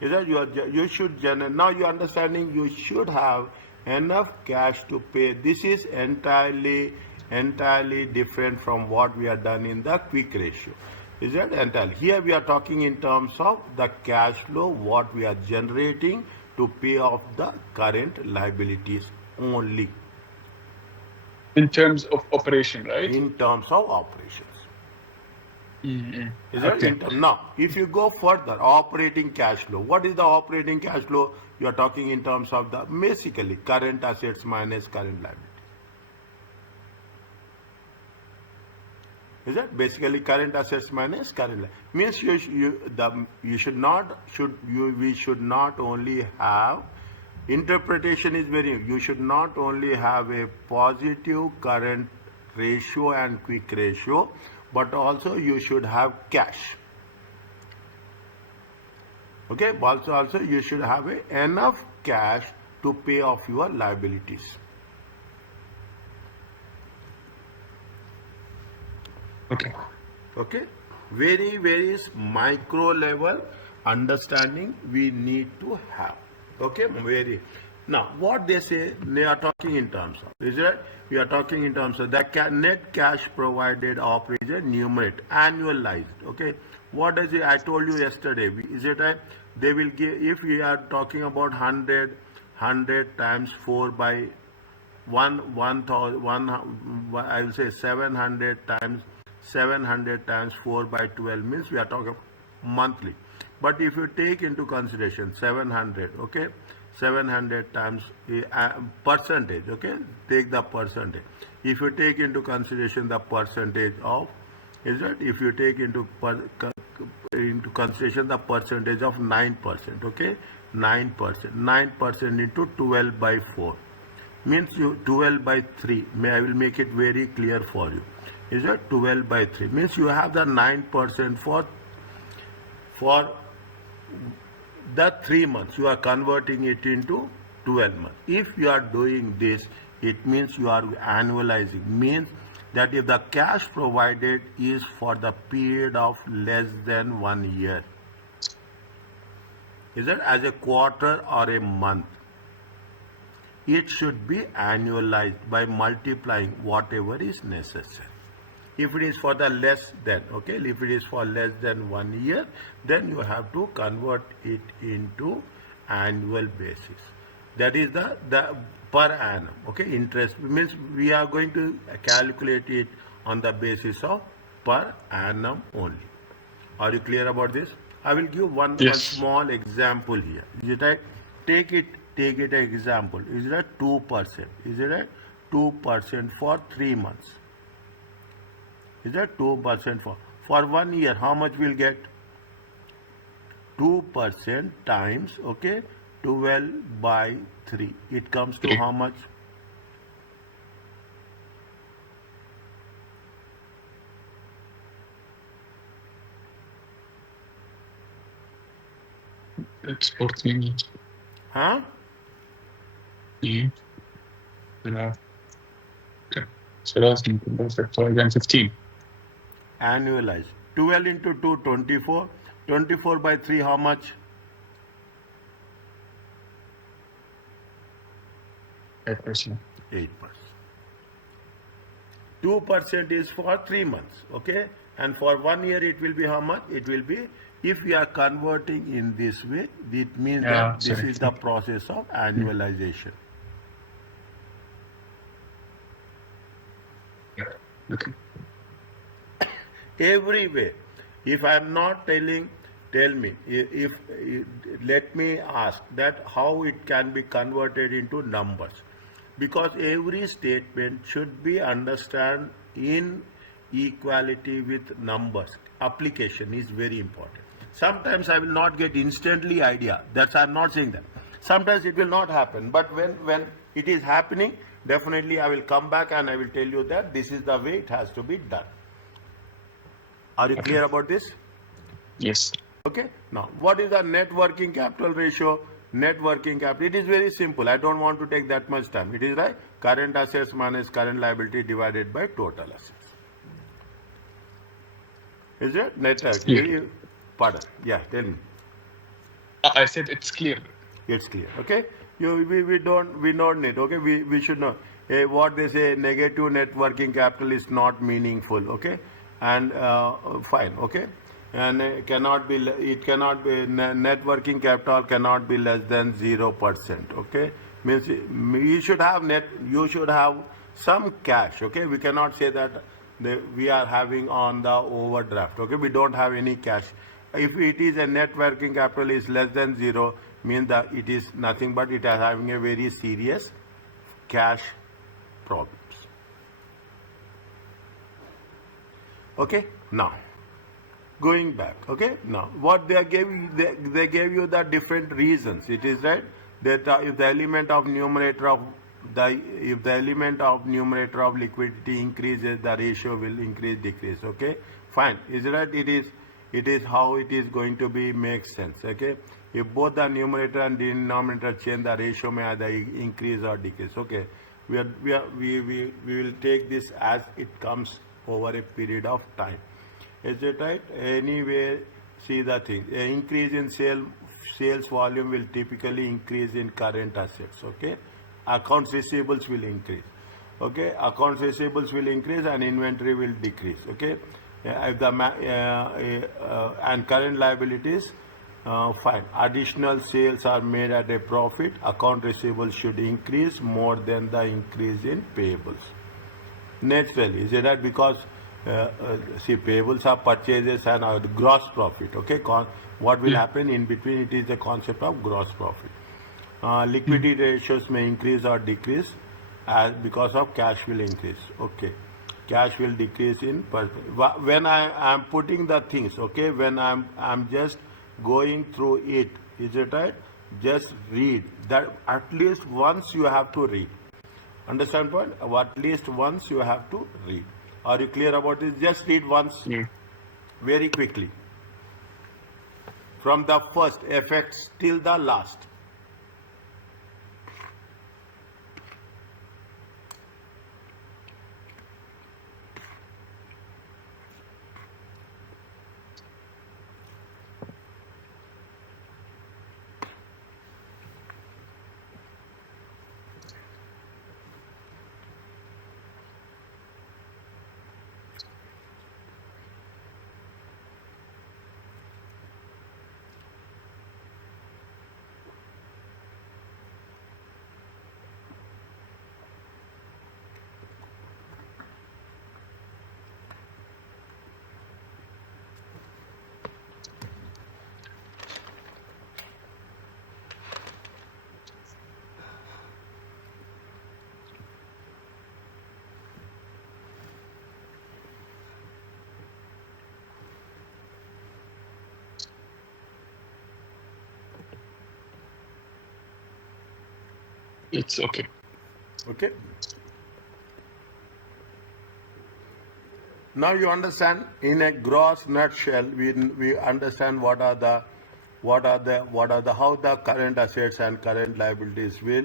Is that you should generate, now you are understanding, you should have enough cash to pay. This is entirely different from what we have done in the quick ratio. Is that entirely? Here we are talking in terms of the cash flow, what we are generating to pay off the current liabilities only. In terms of operation, right? In terms of operations. Mm-hmm. Is that now, if you go further, operating cash flow. What is the operating cash flow? You are talking in terms of the basically current assets minus current liability. Is that basically current assets minus current liability? Means we should not only have, interpretation is very, you should not only have a positive current ratio and quick ratio, but also you should have cash. Okay, also you should have enough cash to pay off your liabilities. Okay. Okay, very micro level understanding we need to have. Okay, very. Now, what they say, they are talking in terms of, is it? We are talking in terms of the net cash provided of is a numerator, annualized. Okay, what does it? I told you yesterday. Is it right? They will give, if we are talking about 100 times 4 by 1,000, I will say 700 times 4 by 12 means we are talking monthly. But if you take into consideration 700, okay, 700 times percentage, okay, take the percentage. If you take into consideration the percentage of, is it? If you take into consideration the percentage of 9%, okay, 9% into 12 by 4 means you 12 by 3. I will make it very clear for you. Is it 12 by 3 means you have the 9% for the 3 months. You are converting it into 12 months. If you are doing this, it means you are annualizing. Means that if the cash provided is for the period of less than 1 year, is it as a quarter or a month, it should be annualized by multiplying whatever is necessary. If it is for the less than, okay, if it is for less than 1 year, then you have to convert it into annual basis. That is the per annum, okay. Interest means we are going to calculate it on the basis of per annum only. Are you clear about this? I will give one small example here. Is it right? Take it an example. Is it 2%? Is it 2% for 3 months? Is that 2% for 1 year? How much we'll get? 2% times, okay, 12 by 3. It comes to how much? It's 14. Huh? Yeah. Okay. So that's perfect. So again, 15. Annualized. 12 into 2, 24. 24 by 3, how much? 8%. 8%. 2% is for 3 months, okay? And for 1 year, it will be how much? It will be, if we are converting in this way, it means that this is the process of annualization. Okay. Every way. If I am not telling, tell me. If let me ask that how it can be converted into numbers, because every statement should be understood in equality with numbers. Application is very important. Sometimes I will not get instantly idea. That's I'm not saying that. Sometimes it will not happen. But when it is happening, definitely I will come back and I will tell you that this is the way it has to be done. Are you clear about this? Yes. Okay. Now, what is the net working capital ratio? Net working capital. It is very simple. I don't want to take that much time. It is like current assets minus current liability divided by total assets. Is it? Net. Pardon. Yeah, tell me. I said it's clear. It's clear. Okay. We don't need. Okay. We should know. What they say, negative net working capital is not meaningful. Okay. And fine. Okay. And it cannot be net working capital cannot be less than 0%. Okay. Means you should have some cash. Okay. We cannot say that we are having on the overdraft. Okay. We don't have any cash. If it is a net working capital is less than 0, means that it is nothing but it is having a very serious cash problems. Okay. Now, going back. Okay. Now, what they gave you the different reasons. It is right that if the element of numerator of liquidity increases, the ratio will decrease. Okay. Fine. Is it right? It is how it is going to be makes sense. Okay. If both the numerator and denominator change, the ratio may either increase or decrease. Okay. We will take this as it comes over a period of time. Is it right? Anyway, see the thing. An increase in sales volume will typically increase in current assets. Okay, accounts receivables will increase. Okay, accounts receivables will increase and inventory will decrease. Okay, if the and current liabilities. Fine. Additional sales are made at a profit. Account receivables should increase more than the increase in payables. Naturally, is it that because see payables are purchases and gross profit. Okay, what will happen in between? It is the concept of gross profit. Liquidity ratios may increase or decrease as because of cash will increase. Okay, cash will decrease in when I am putting the things. Okay, when I'm just going through it. Is it right? Just read that at least once you have to read. Understand point? At least once you have to read. Are you clear about this? Just read once very quickly. From the first effects till the last. It's okay. Okay. Now you understand in a gross nutshell. We understand what are the how the current assets and current liabilities will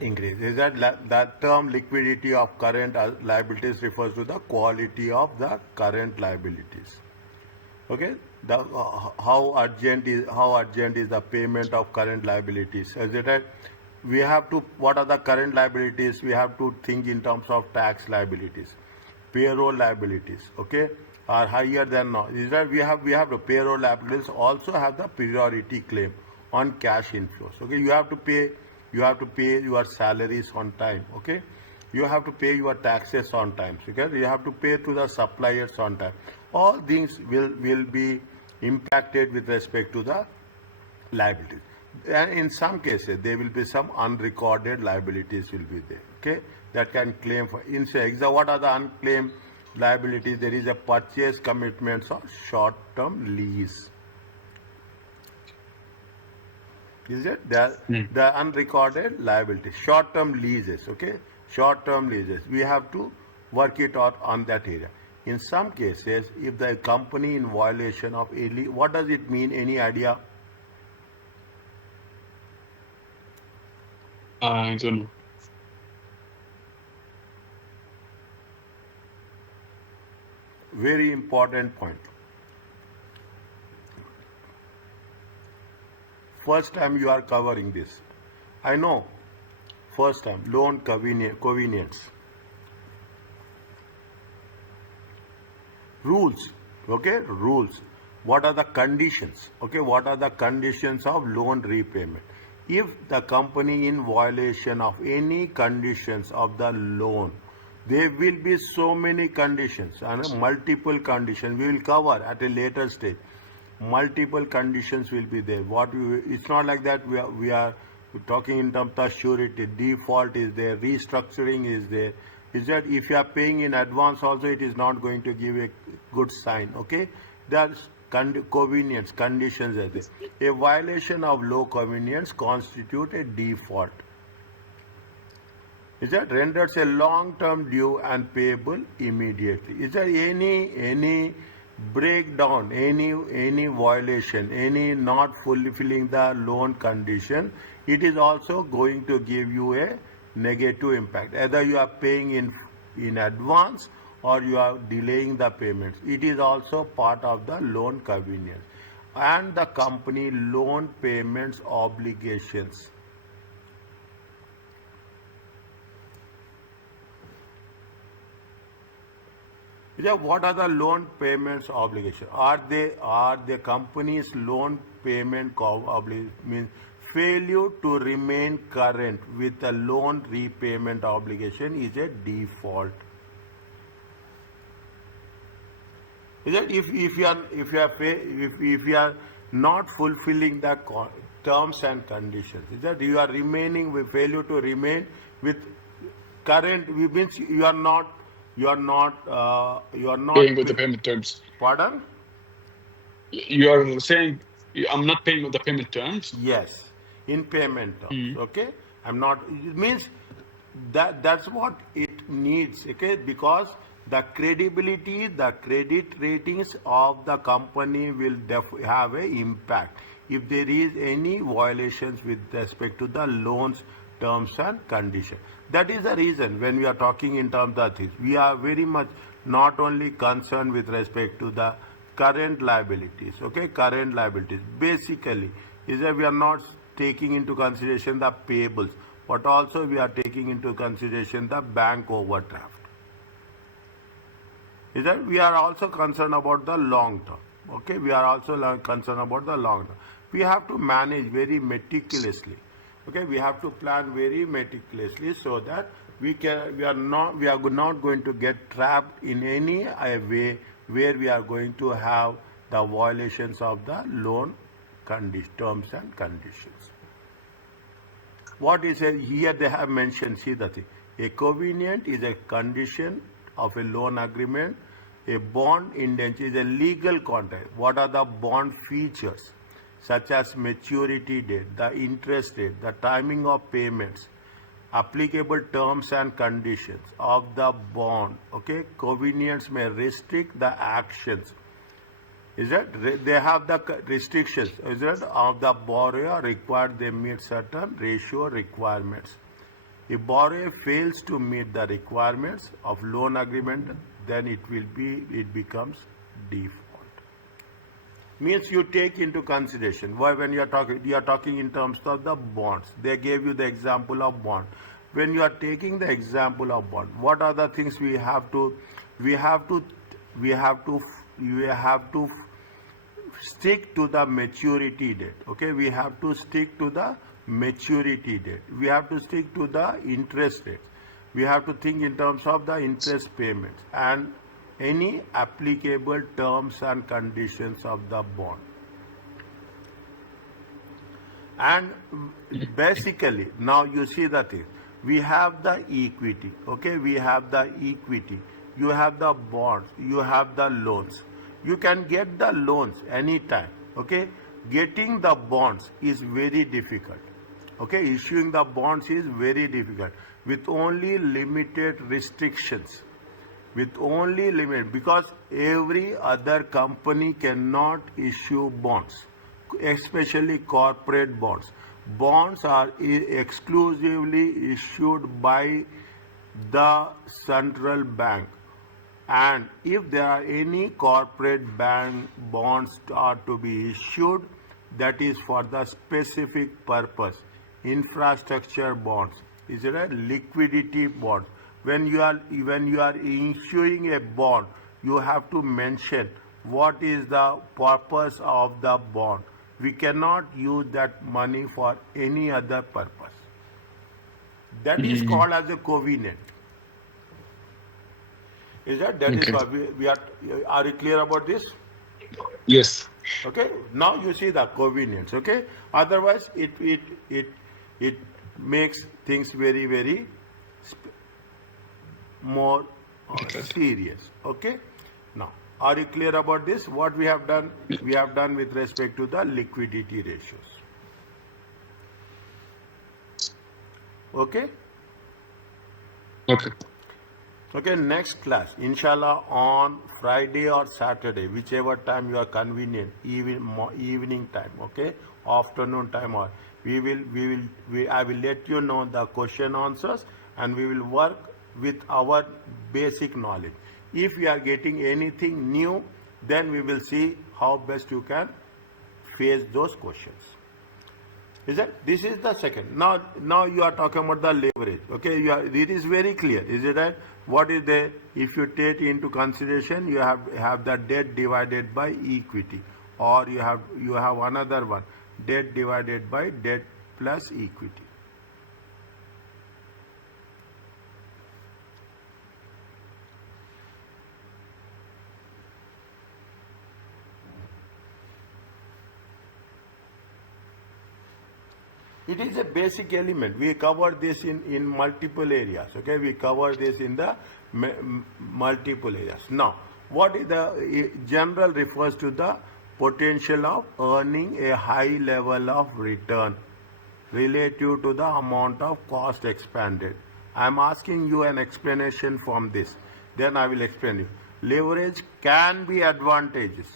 increase. Is that term liquidity of current liabilities refers to the quality of the current liabilities. Okay, the how urgent is the payment of current liabilities? Is it right? We have to, what are the current liabilities? We have to think in terms of tax liabilities, payroll liabilities. Okay, are higher than now. Is that we have the payroll liabilities also have the priority claim on cash inflows. Okay, you have to pay your salaries on time. Okay, you have to pay your taxes on time. Okay, you have to pay to the suppliers on time. All things will be impacted with respect to the liabilities. And in some cases, there will be some unrecorded liabilities will be there. Okay, that can claim for. What are the unclaimed liabilities? There is a purchase commitments or short-term lease. Is it the unrecorded liability, short-term leases? Okay, short-term leases. We have to work it out on that area. In some cases, if the company in violation of any, what does it mean? Any idea? I don't know. Very important point. First time you are covering this. I know. First time, loan convenience. Rules. Okay, rules. What are the conditions? Okay, what are the conditions of loan repayment? If the company in violation of any conditions of the loan, there will be so many conditions and multiple conditions we will cover at a later stage. Multiple conditions will be there. It's not like that we are talking in terms of surety. Default is there, restructuring is there. Is that if you are paying in advance also, it is not going to give a good sign. Okay, there's convenience conditions are there. A violation of law convenience constitute a default. Is that renders a long-term due and payable immediately? Is there any breakdown, any violation, any not fulfilling the loan condition? It is also going to give you a negative impact. Either you are paying in advance or you are delaying the payments, it is also part of the loan convenience and the company loan payments obligations. What are the loan payments obligation? Are the company's loan payment obligation means failure to remain current with a loan repayment obligation is a default. Is that if you are not fulfilling the terms and conditions, is that you are remaining with failure to remain with current, means you are not paying with the payment terms. Pardon? You are saying I'm not paying with the payment terms. Yes, in payment terms. Mm. Okay, I'm not. It means that's what it needs. Okay, because the credibility, the credit ratings of the company will have a impact if there is any violations with respect to the loans terms and conditions. That is the reason when we are talking in terms of this, we are very much not only concerned with respect to the current liabilities. Okay, current liabilities basically is that we are not taking into consideration the payables, but also we are taking into consideration the bank overdraft. Is that we are also concerned about the long term. Okay, we are also concerned about the long term. We have to manage very meticulously. Okay, we have to plan very meticulously so that we are not going to get trapped in any way where we are going to have the violations of the loan terms and conditions. What is here they have mentioned, see the thing. A covenant is a condition of a loan agreement. A bond indenture is a legal contract. What are the bond features? Such as maturity date, the interest rate, the timing of payments, applicable terms and conditions of the bond. Okay, covenants may restrict the actions. Is that they have the restrictions? Is that of the borrower required they meet certain ratio requirements. If borrower fails to meet the requirements of loan agreement, then it becomes default. Means you take into consideration why when you are talking in terms of the bonds. They gave you the example of bond. When you are taking the example of bond, what are the things we have to stick to the maturity date. Okay, we have to stick to the maturity date. We have to stick to the interest rates. We have to think in terms of the interest payments and any applicable terms and conditions of the bond. And basically, now you see the thing. We have the equity. Okay, we have the equity. You have the bonds. You have the loans. You can get the loans anytime. Okay, getting the bonds is very difficult. Okay, issuing the bonds is very difficult with only limited restrictions. With only limit, because every other company cannot issue bonds, especially corporate bonds. Bonds are exclusively issued by the central bank, and if there are any corporate bank bonds are to be issued, that is for the specific purpose. Infrastructure bonds is a liquidity bond. When you are issuing a bond, you have to mention what is the purpose of the bond. We cannot use that money for any other purpose. That is called as a covenant. Is okay. Is what we are you clear about this? Yes. Okay. Now you see the covenants. Okay. Otherwise, it makes things very, very more serious. Okay. Now, are you clear about this? What we have done? We have done with respect to the liquidity ratios. Okay. Okay. Okay, next class, inshallah, on Friday or Saturday, whichever time you are convenient, evening time, okay, afternoon time, or I will let you know the question answers, and we will work with our basic knowledge. If we are getting anything new, then we will see how best you can face those questions. Is that this is the second? Now you are talking about the leverage. Okay, it is very clear. Is it right? What is there? If you take into consideration, you have the debt divided by equity, or you have another one, debt divided by debt plus equity. It is a basic element. We cover this in multiple areas. Okay, we cover this in the multiple areas. Now, what is the general refers to the potential of earning a high level of return relative to the amount of cost expanded. I am asking you an explanation from this. Then I will explain you. Leverage can be advantageous,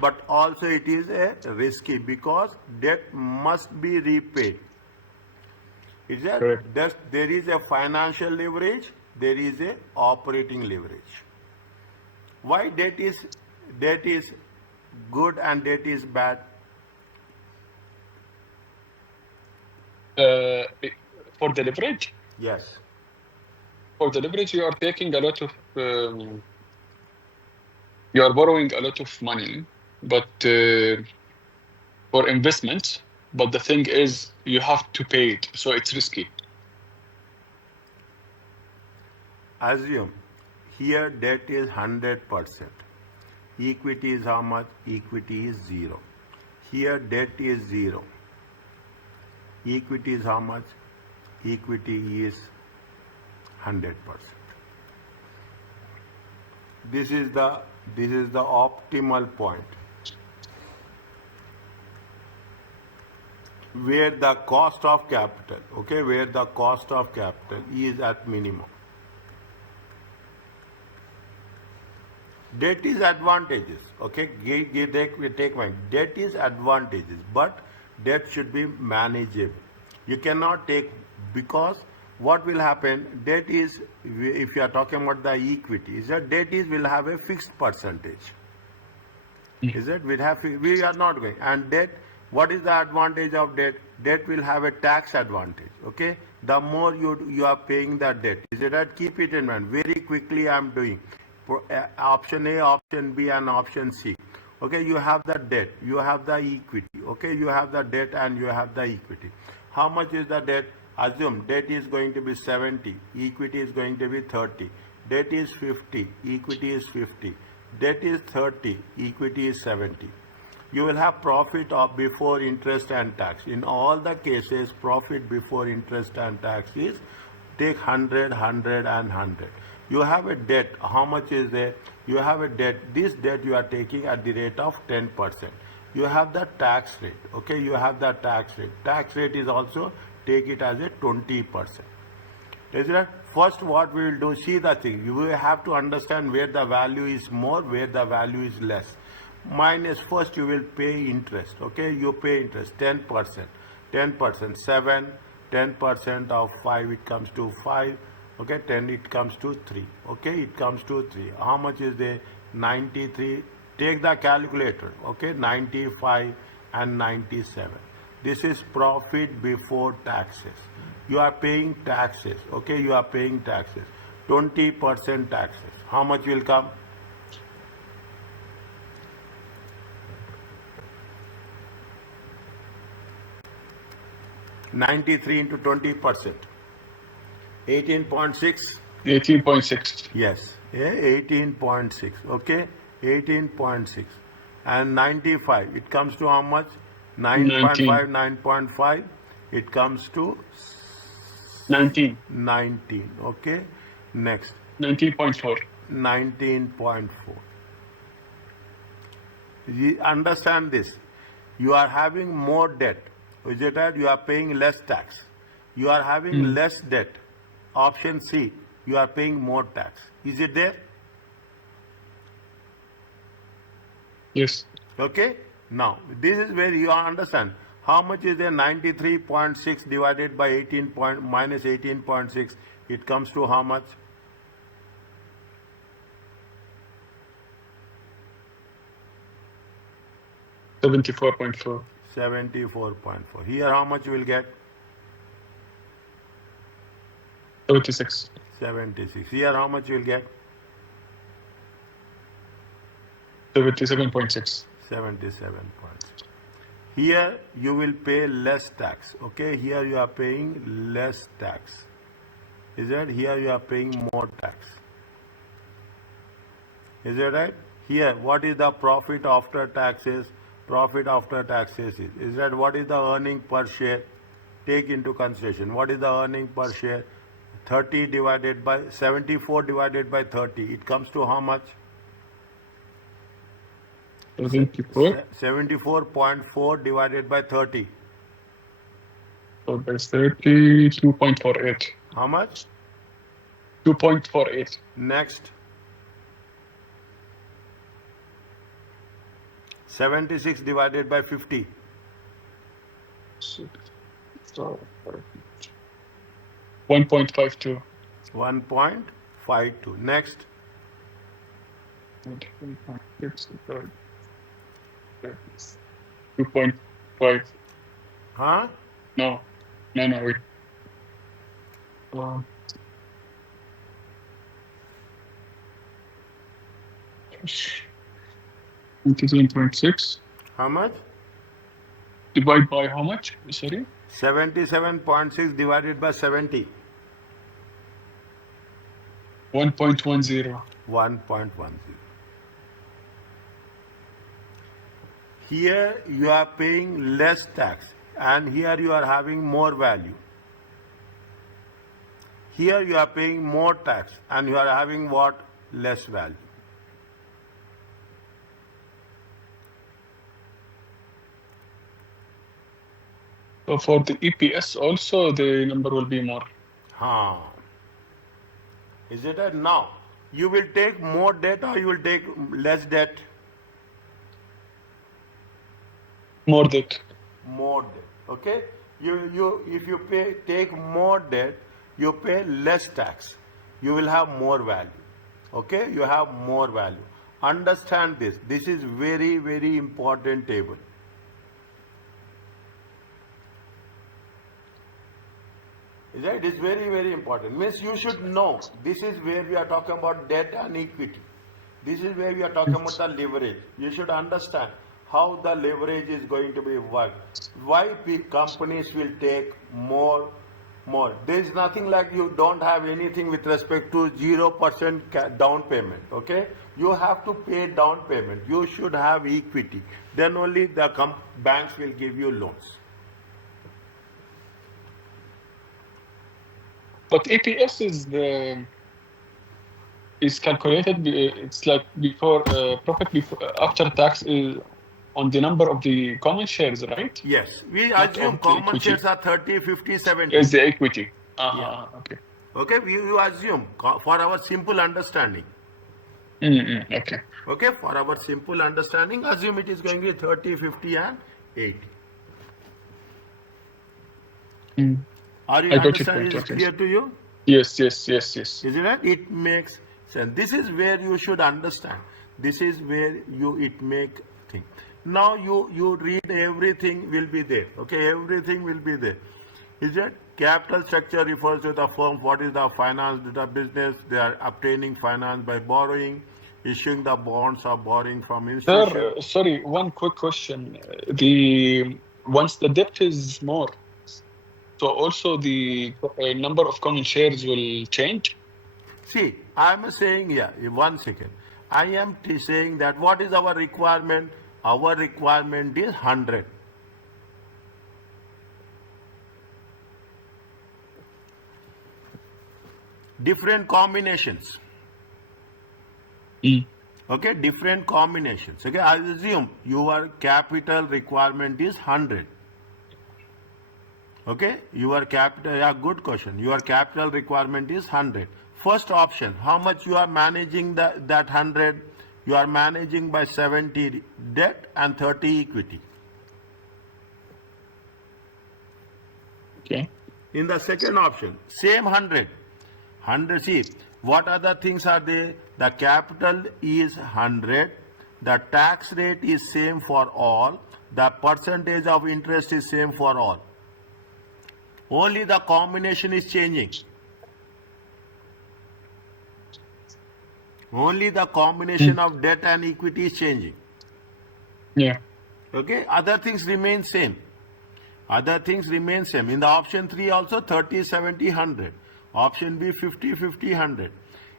but also it is a risky because debt must be repaid. Is that there is a financial leverage, there is a operating leverage. Why debt is good and debt is bad? For the leverage? Yes. For the leverage, you are taking a lot of you are borrowing a lot of money, but for investments. But the thing is, you have to pay it, so it's risky. Assume here debt is 100%. Equity is how much? Equity is 0. Here debt is 0. Equity is how much? Equity is 100%. This is the optimal point where the cost of capital, okay, where the cost of capital is at minimum. Debt is advantageous, okay, take mind. Debt is advantageous, but debt should be manageable. You cannot take, because what will happen, debt is, if you are talking about the equity, is that debt will have a fixed percentage. Is that we are not going, and debt, what is the advantage of debt? Debt will have a tax advantage, okay? The more you are paying the debt, is it right? Keep it in mind. Very quickly I am doing option A, option B, and option C. Okay, you have the debt, you have the equity, okay, you have the debt and you have the equity. How much is the debt? Assume debt is going to be 70, equity is going to be 30. Debt is 50, equity is 50. Debt is 30, equity is 70. You will have profit of before interest and tax. In all the cases, profit before interest and tax is take 100, 100 and 100. You have a debt. How much is there? You have a debt. This debt you are taking at the rate of 10%. You have the tax rate. Okay, you have the tax rate. Tax rate is also, take it as a 20%. Is that? First what we will do, see the thing. You will have to understand where the value is more, where the value is less. Minus, first you will pay interest. Okay, you pay interest 10%. 10%, 7, 10% of 5, it comes to 5. Okay, 10, it comes to 3. Okay, it comes to 3. How much is there? 93. Take the calculator. Okay, 95 and 97. This is profit before taxes. You are paying taxes. Okay, you are paying taxes. 20% taxes. How much will come? $93 into 20%. 18.6. 18.6. Yes, 18.6. Okay, 18.6. And 95, it comes to how much? 9.5, 9.5. It comes to 19. 19. Okay, next. 19.4. 19.4. You understand this? You are having more debt. Is it right? You are paying less tax. You are having less debt. Option C, you are paying more tax. Is it there? Yes. Okay. Now, this is where you understand. How much is there? 93.6 divided by 18 minus 18.6. It comes to how much? 74.4. 74.4. Here how much you will get? 76. 76. Here how much you will get? 77.6. 77.6. Here you will pay less tax. Okay, here you are paying less tax. Is that? Here you are paying more tax. Is that right? Here, what is the profit after taxes? Profit after taxes is that what is the earning per share? Take into consideration. What is the earning per share? 30 divided by 74 divided by 30. It comes to how much? 74. 74.4 divided by 30. So there's 30, 2.48. How much? 2.48. Next. 76 divided by 50. So 1.52. 1.52. Next. 2.5. Huh? No, wait. 27.6. How much? Divide by how much? Sorry? 77.6 divided by 70. 1.10. 1.10. Here you are paying less tax and here you are having more value. Here you are paying more tax and you are having what? Less value. So for the EPS also the number will be more. Is it a now? You will take more debt or you will take less debt? More debt. More debt. Okay? If you take more debt, you pay less tax. You will have more value. Okay? You have more value. Understand this. This is very, very important table. It is very, very important. Means you should know. This is where we are talking about debt and equity. This is where we are talking about the leverage. You should understand how the leverage is going to be worked. Why companies will take more. There is nothing like you don't have anything with respect to 0% down payment. Okay? You have to pay down payment. You should have equity. Then only the banks will give you loans. But EPS is calculated. It's like before profit before after tax is on the number of the common shares, right? Yes, we assume common shares are 30, 50, 70. Is the equity? Yeah. Okay. Okay, you assume for our simple understanding. Okay. Okay, for our simple understanding, assume it is going to be 30, 50, and 80. Are you understanding? Is it clear to you? Yes. Is it right? It makes sense. This is where you should understand. This is where it make thing. Now you read, everything will be there. Okay, everything will be there. Is it? Capital structure refers to the firm. What is the finance? The business. They are obtaining finance by borrowing, issuing the bonds or borrowing from institutions. Sir, sorry, one quick question. Once the debt is more, so also the number of common shares will change? See, I am saying here, 1 second. I am saying that what is our requirement? Our requirement is 100. Different combinations. Okay, different combinations. Okay, I assume your capital requirement is 100. Okay, your capital, yeah, good question. Your capital requirement is 100. First option, how much you are managing that 100? You are managing by 70 debt and 30 equity. Okay. In the second option, same 100. 100, see, what other things are there? The capital is 100, the tax rate is same for all, the percentage of interest is same for all. Only the combination is changing. Only the combination of debt and equity is changing. Yeah. Okay, other things remain same. Other things remain same. In the option 3 also 30, 70, 100. Option B 50, 50, 100.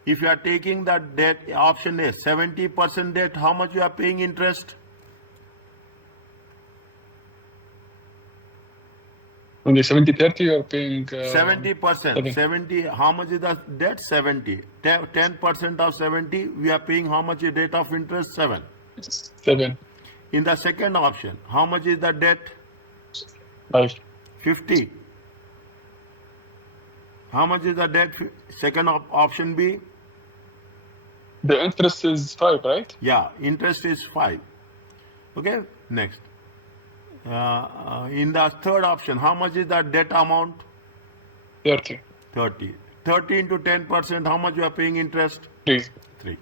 If you are taking the debt, option A 70% debt, how much you are paying interest? On the 70-30, you're paying 70%. 70. How much is the debt? 70. 10% of 70, we are paying how much is rate of interest? 7. 7. In the second option, how much is the debt? 5. 50. How much is the debt? Second option B? The interest is 5, right? Yeah, interest is 5. Okay, next. In the third option, how much is the debt amount? 30. 30. 30 into 10%, how much you are paying interest? 3. 3.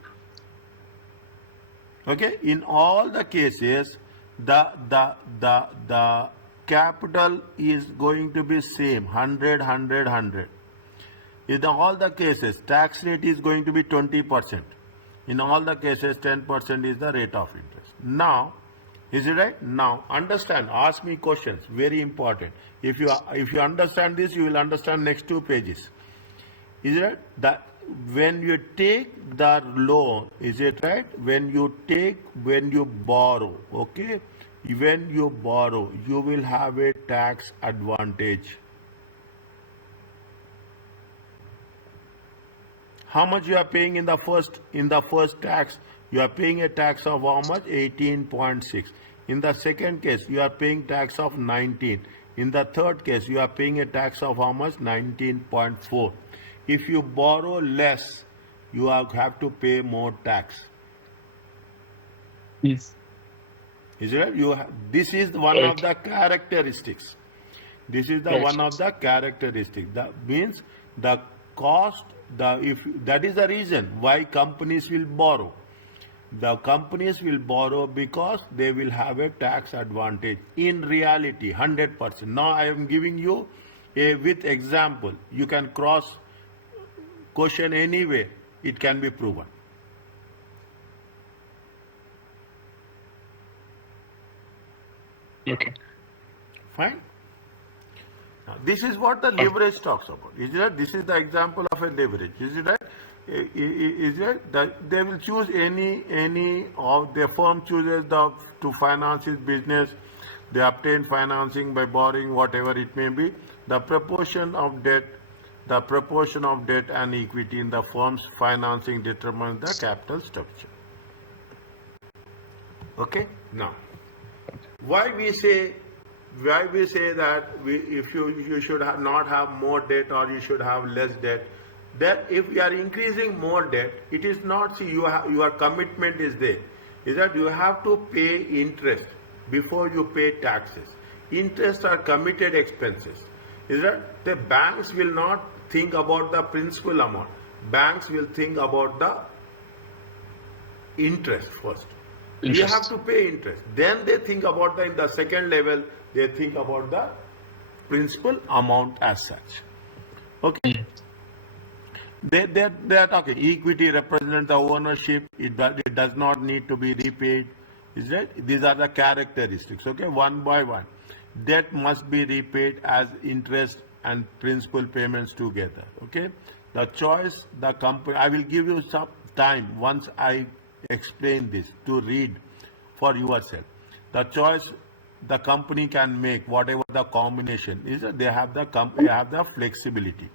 Okay, in all the cases, the capital is going to be same, 100, 100, 100. In all the cases, tax rate is going to be 20%. In all the cases, 10% is the rate of interest. Now, is it right? Now, understand, ask me questions, very important. If you understand this, you will understand next 2 pages. Is it right? That when you take the loan, is it right? When you borrow, okay? When you borrow, you will have a tax advantage. How much you are paying in the first tax? You are paying a tax of how much? 18.6. In the second case, you are paying tax of 19. In the third case, you are paying a tax of how much? 19.4. If you borrow less, you have to pay more tax. Yes. Is it right? This is one Right. of the characteristics. This is the Right. one of the characteristics. That means the cost. That is the reason why companies will borrow. The companies will borrow because they will have a tax advantage. In reality, 100%. Now I am giving you with example. You can cross question anyway. It can be proven. Okay. Fine. Now, this is what the leverage talks about. Is it? This is the example of a leverage. Is it right? Is it that they will choose any of their firm chooses to finance its business, they obtain financing by borrowing whatever it may be. The proportion of debt and equity in the firm's financing determines the capital structure. Okay. Now, why we say that if you should not have more debt or you should have less debt. That if you are increasing more debt, it is not, see, your commitment is there. Is that you have to pay interest before you pay taxes. Interest are committed expenses. Is that the banks will not think about the principal amount. Banks will think about the interest first. You have to pay interest. Then they think about in the second level, they think about the principal amount as such. Okay. They are talking equity represents the ownership. It does not need to be repaid. Is right? These are the characteristics. Okay, one by one. Debt must be repaid as interest and principal payments together. Okay. The choice the company. I will give you some time once I explain this to read for yourself. The choice the company can make, whatever the combination is, they have the flexibility.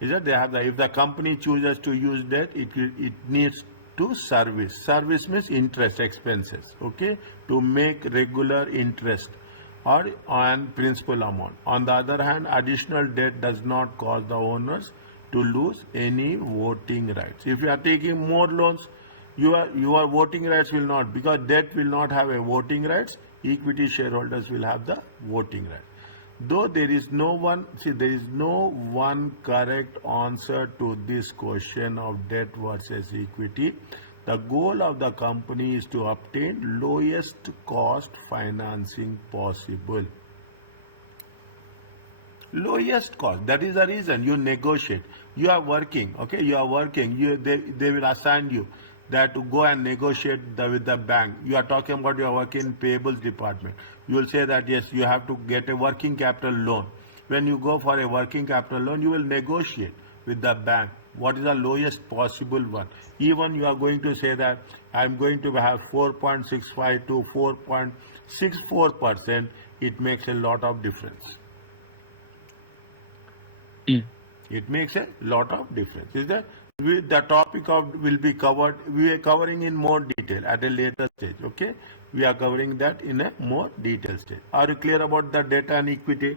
Is that they have if the company chooses to use debt, it needs to service. Service means interest expenses, okay, to make regular interest or on principal amount. On the other hand, additional debt does not cause the owners to lose any voting rights. If you are taking more loans, your voting rights will not, because debt will not have a voting rights. Equity shareholders will have the voting right. Though there is no one correct answer to this question of debt versus equity. The goal of the company is to obtain lowest cost financing possible. Lowest cost. That is the reason you negotiate. You are working, okay? You are working. They will assign you that to go and negotiate with the bank. You are talking about your work in payables department. You will say that yes, you have to get a working capital loan. When you go for a working capital loan, you will negotiate with the bank. What is the lowest possible one? Even you are going to say that I am going to have 4.65 to 4.64%. It makes a lot of difference. It makes a lot of difference. Is that the topic of will be covered? We are covering in more detail at a later stage. Okay, we are covering that in a more detailed stage. Are you clear about the debt and equity?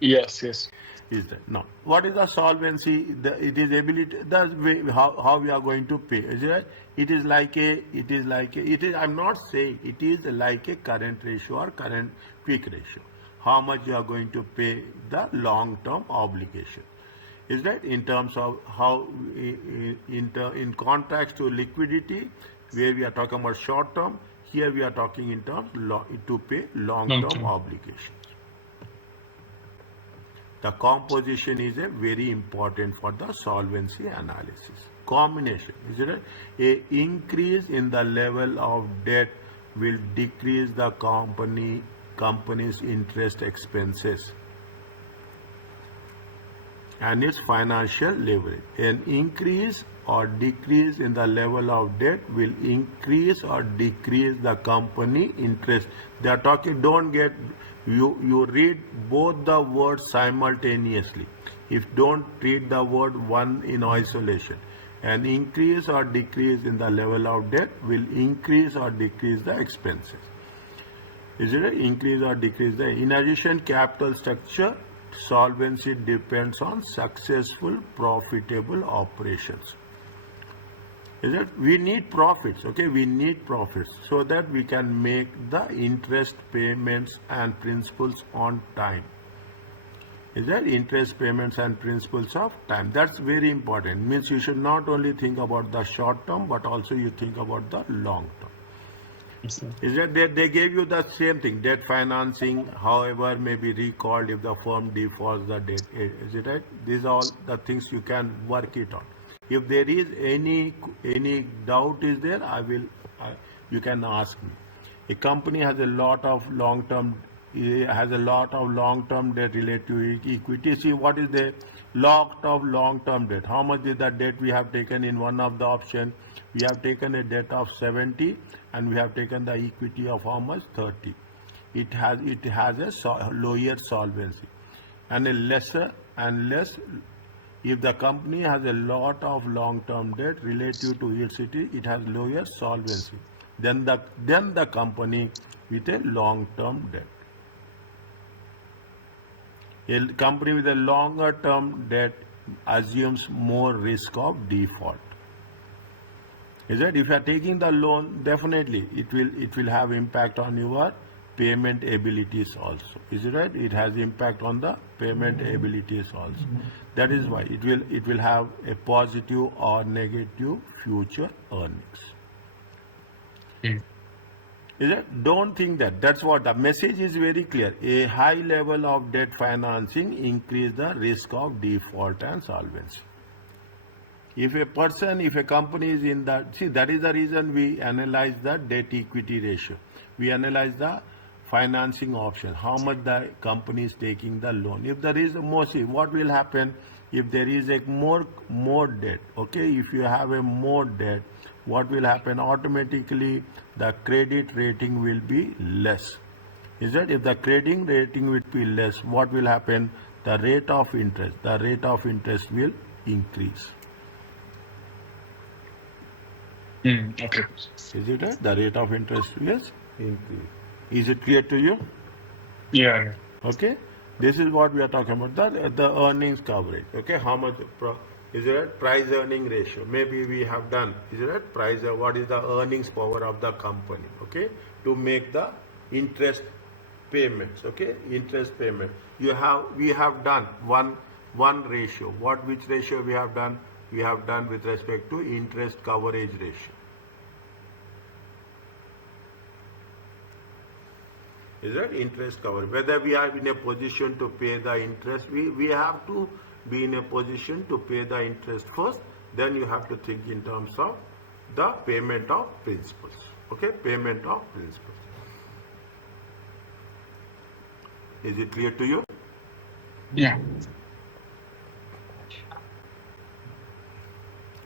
Yes, yes. Is that now? What is the solvency? It is ability. That's way, how we are going to pay. Is it? It is like a. It is like a. It is. I'm not saying it is like a current ratio or current quick ratio. How much you are going to pay the long-term obligation? Is that in terms of how in contrast to liquidity, where we are talking about short-term, here we are talking in terms to pay long-term obligations. The composition is a very important for the solvency analysis. Combination, is it? A increase in the level of debt will decrease the company's interest expenses and its financial leverage. An increase or decrease in the level of debt will increase or decrease the company interest. They are talking, don't get, you read both the words simultaneously. If don't read the word one in isolation. An increase or decrease in the level of debt will increase or decrease the expenses. Is it an increase or decrease? In addition, capital structure solvency depends on successful, profitable operations. Is it? We need profits, okay? We need profits so that we can make the interest payments and principals on time. Is that interest payments and principles of time? That's very important. Means you should not only think about the short term, but also you think about the long term. Is that they gave you the same thing, debt financing, however, may be recalled if the firm defaults the debt. Is it right? These are all the things you can work it on. If there is any doubt is there, you can ask me. A company has a lot of long-term debt related to equity. See, what is the lot of long-term debt? How much is the debt we have taken in one of the option? We have taken a debt of 70 and we have taken the equity of how much? 30. It has a lower solvency and a lesser and less. If the company has a lot of long-term debt relative to its city, it has lower solvency than the company with a long-term debt. A company with a longer term debt assumes more risk of default. Is that if you are taking the loan, definitely it will have impact on your payment abilities also. Is it right? It has impact on the payment abilities also. That is why it will have a positive or negative future earnings. Is it? Don't think that. That's what the message is very clear. A high level of debt financing increase the risk of default and solvency. If a company is in that, see, that is the reason we analyze the debt equity ratio. We analyze the financing option, how much the company is taking the loan. If there is more, see, what will happen if there is a more debt, okay? If you have a more debt, what will happen? Automatically, the credit rating will be less. Is that if the credit rating will be less, what will happen? The rate of interest will increase. Okay. Is it right? The rate of interest will increase. Is it clear to you? Yeah. Okay. This is what we are talking about. The earnings coverage. Okay. How much? Is it right? Price earning ratio. Maybe we have done. Is it right? Price. What is the earnings power of the company? Okay. To make the interest payments. Okay. Interest payment. We have done one ratio. Which ratio we have done? We have done with respect to interest coverage ratio. Is that interest cover? Whether we are in a position to pay the interest, we have to be in a position to pay the interest first. Then you have to think in terms of the payment of principals. Okay, payment of principals. Is it clear to you? Yeah.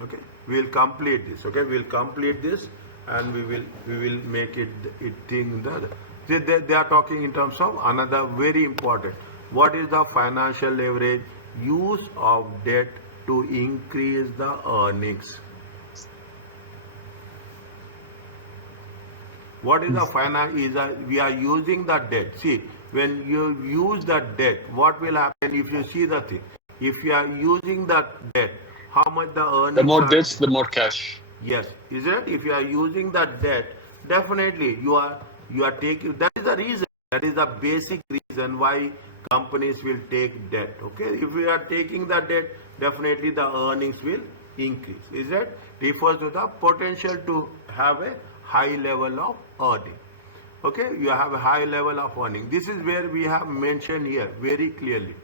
Okay, we will complete this. Okay, we will complete this, and we will make it thing the. They are talking in terms of another very important. What is the financial leverage? Use of debt to increase the earnings. What is the finance? We are using the debt. See, when you use the debt, what will happen if you see the thing? If you are using the debt, how much the earnings The more are? debts, the more cash. Yes, is it? If you are using the debt, definitely you are taking. That is the reason. That is the basic reason why companies will take debt. Okay, if we are taking the debt, definitely the earnings will increase. Is it? Refers to the potential to have a high level of earning. Okay, you have a high level of earning. This is where we have mentioned here very clearly.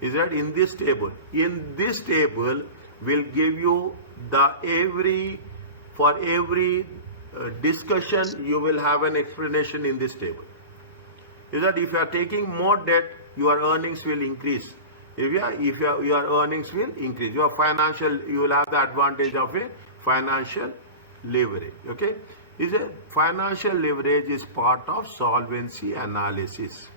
Is that in this table? In this table will give you the for every discussion you will have an explanation in this table. Is that if you are taking more debt, your earnings will increase. If your earnings will increase, you will have the advantage of a financial leverage. Okay, is a financial leverage is part of solvency analysis.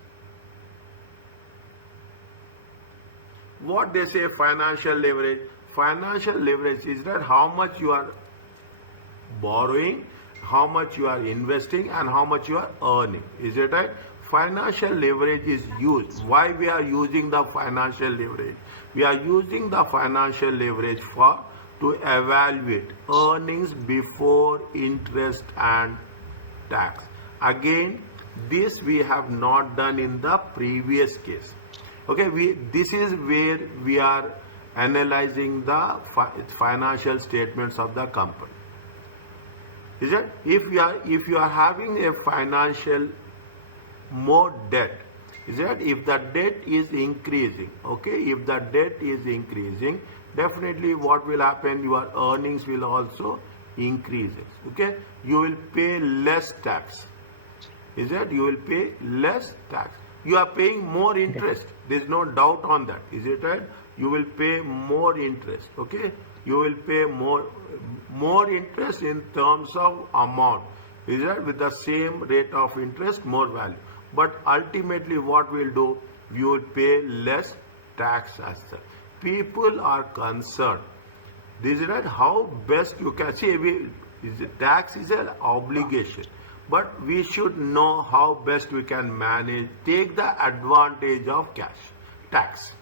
What they say financial leverage? Financial leverage is that how much you are borrowing, how much you are investing, and how much you are earning. Is it right? Financial leverage is used. Why we are using the financial leverage? We are using the financial leverage to evaluate earnings before interest and tax. Again, this we have not done in the previous case. Okay, this is where we are analyzing the financial statements of the company. Is it? If you are having a financial more debt, is it? If the debt is increasing, okay, if the debt is increasing, definitely what will happen? Your earnings will also increase. Okay, you will pay less tax. Is it? You will pay less tax. You are paying more interest. There is no doubt on that. Is it right? You will pay more interest. Okay, you will pay more interest in terms of amount. Is that with the same rate of interest, more value. But ultimately, what we'll do, we will pay less tax as such. People are concerned. This is right. How best you can see. Tax is an obligation, but we should know how best we can manage. Take the advantage of tax.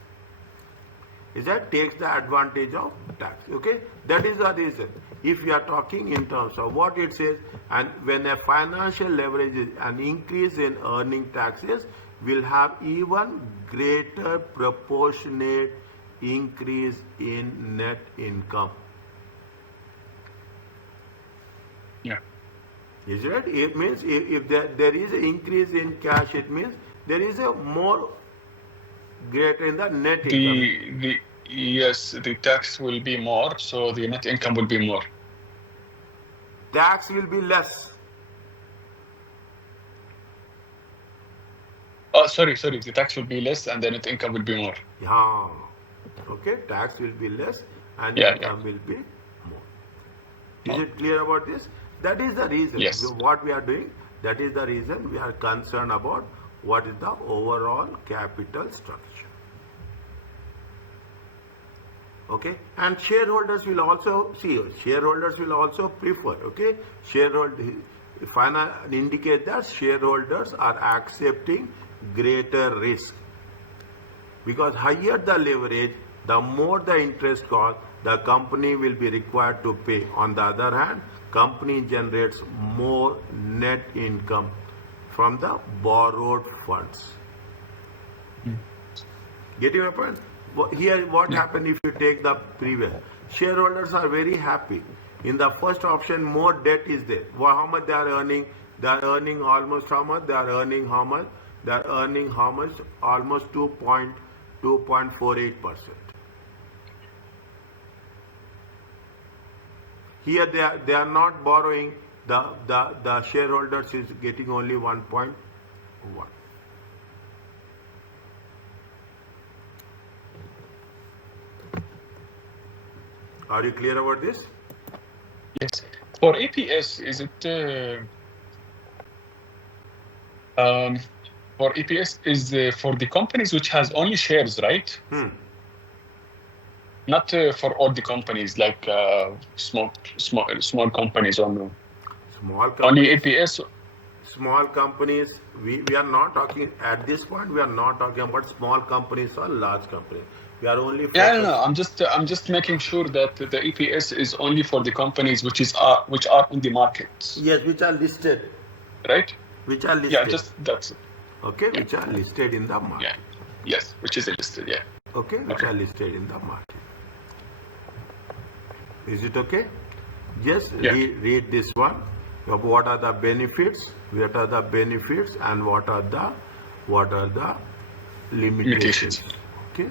Is that takes the advantage of tax. Okay, that is the reason. If we are talking in terms of what it says, and when a financial leverage is an increase in earning taxes, will have even greater proportionate increase in net income. Yeah. Is it? It means if there is an increase in cash, it means there is a more greater in the net income. Yes, the tax will be more, so the net income will be more. Tax will be less. Oh, sorry. The tax will be less, and the net income will be more. Yeah. Okay, tax will be less, and income will be more. Is it clear about this? That is the reason. Yes. What we are doing, that is the reason we are concerned about what is the overall capital structure. Okay, and shareholders will also prefer. Okay, indicate that shareholders are accepting greater risk, because higher the leverage, the more the interest cost the company will be required to pay. On the other hand, company generates more net income from the borrowed funds. Getting my point? Here, what happened if you take the previous? Shareholders are very happy. In the first option, more debt is there. How much they are earning? They are earning almost how much? They are earning how much? They are earning how much? Almost 2.48%. Here they are not borrowing. The shareholders is getting only 1.1. Are you clear about this? Yes. For EPS, is it for EPS is for the companies which has only shares, right? Not for all the companies, like small companies only. Small companies. Only EPS. Small companies. We are not talking at this point. We are not talking about small companies or large companies. We are only focused. No. I'm just making sure that the EPS is only for the companies which are on the markets. Yes, which are listed. Right. Which are listed. Yeah, just that's it. Okay, which are listed in the market. Yeah. Yes, which is listed. Yeah. Okay, which are listed in the market. Is it okay? Just read this one. What are the benefits? What are the benefits and what are the limitations? Okay.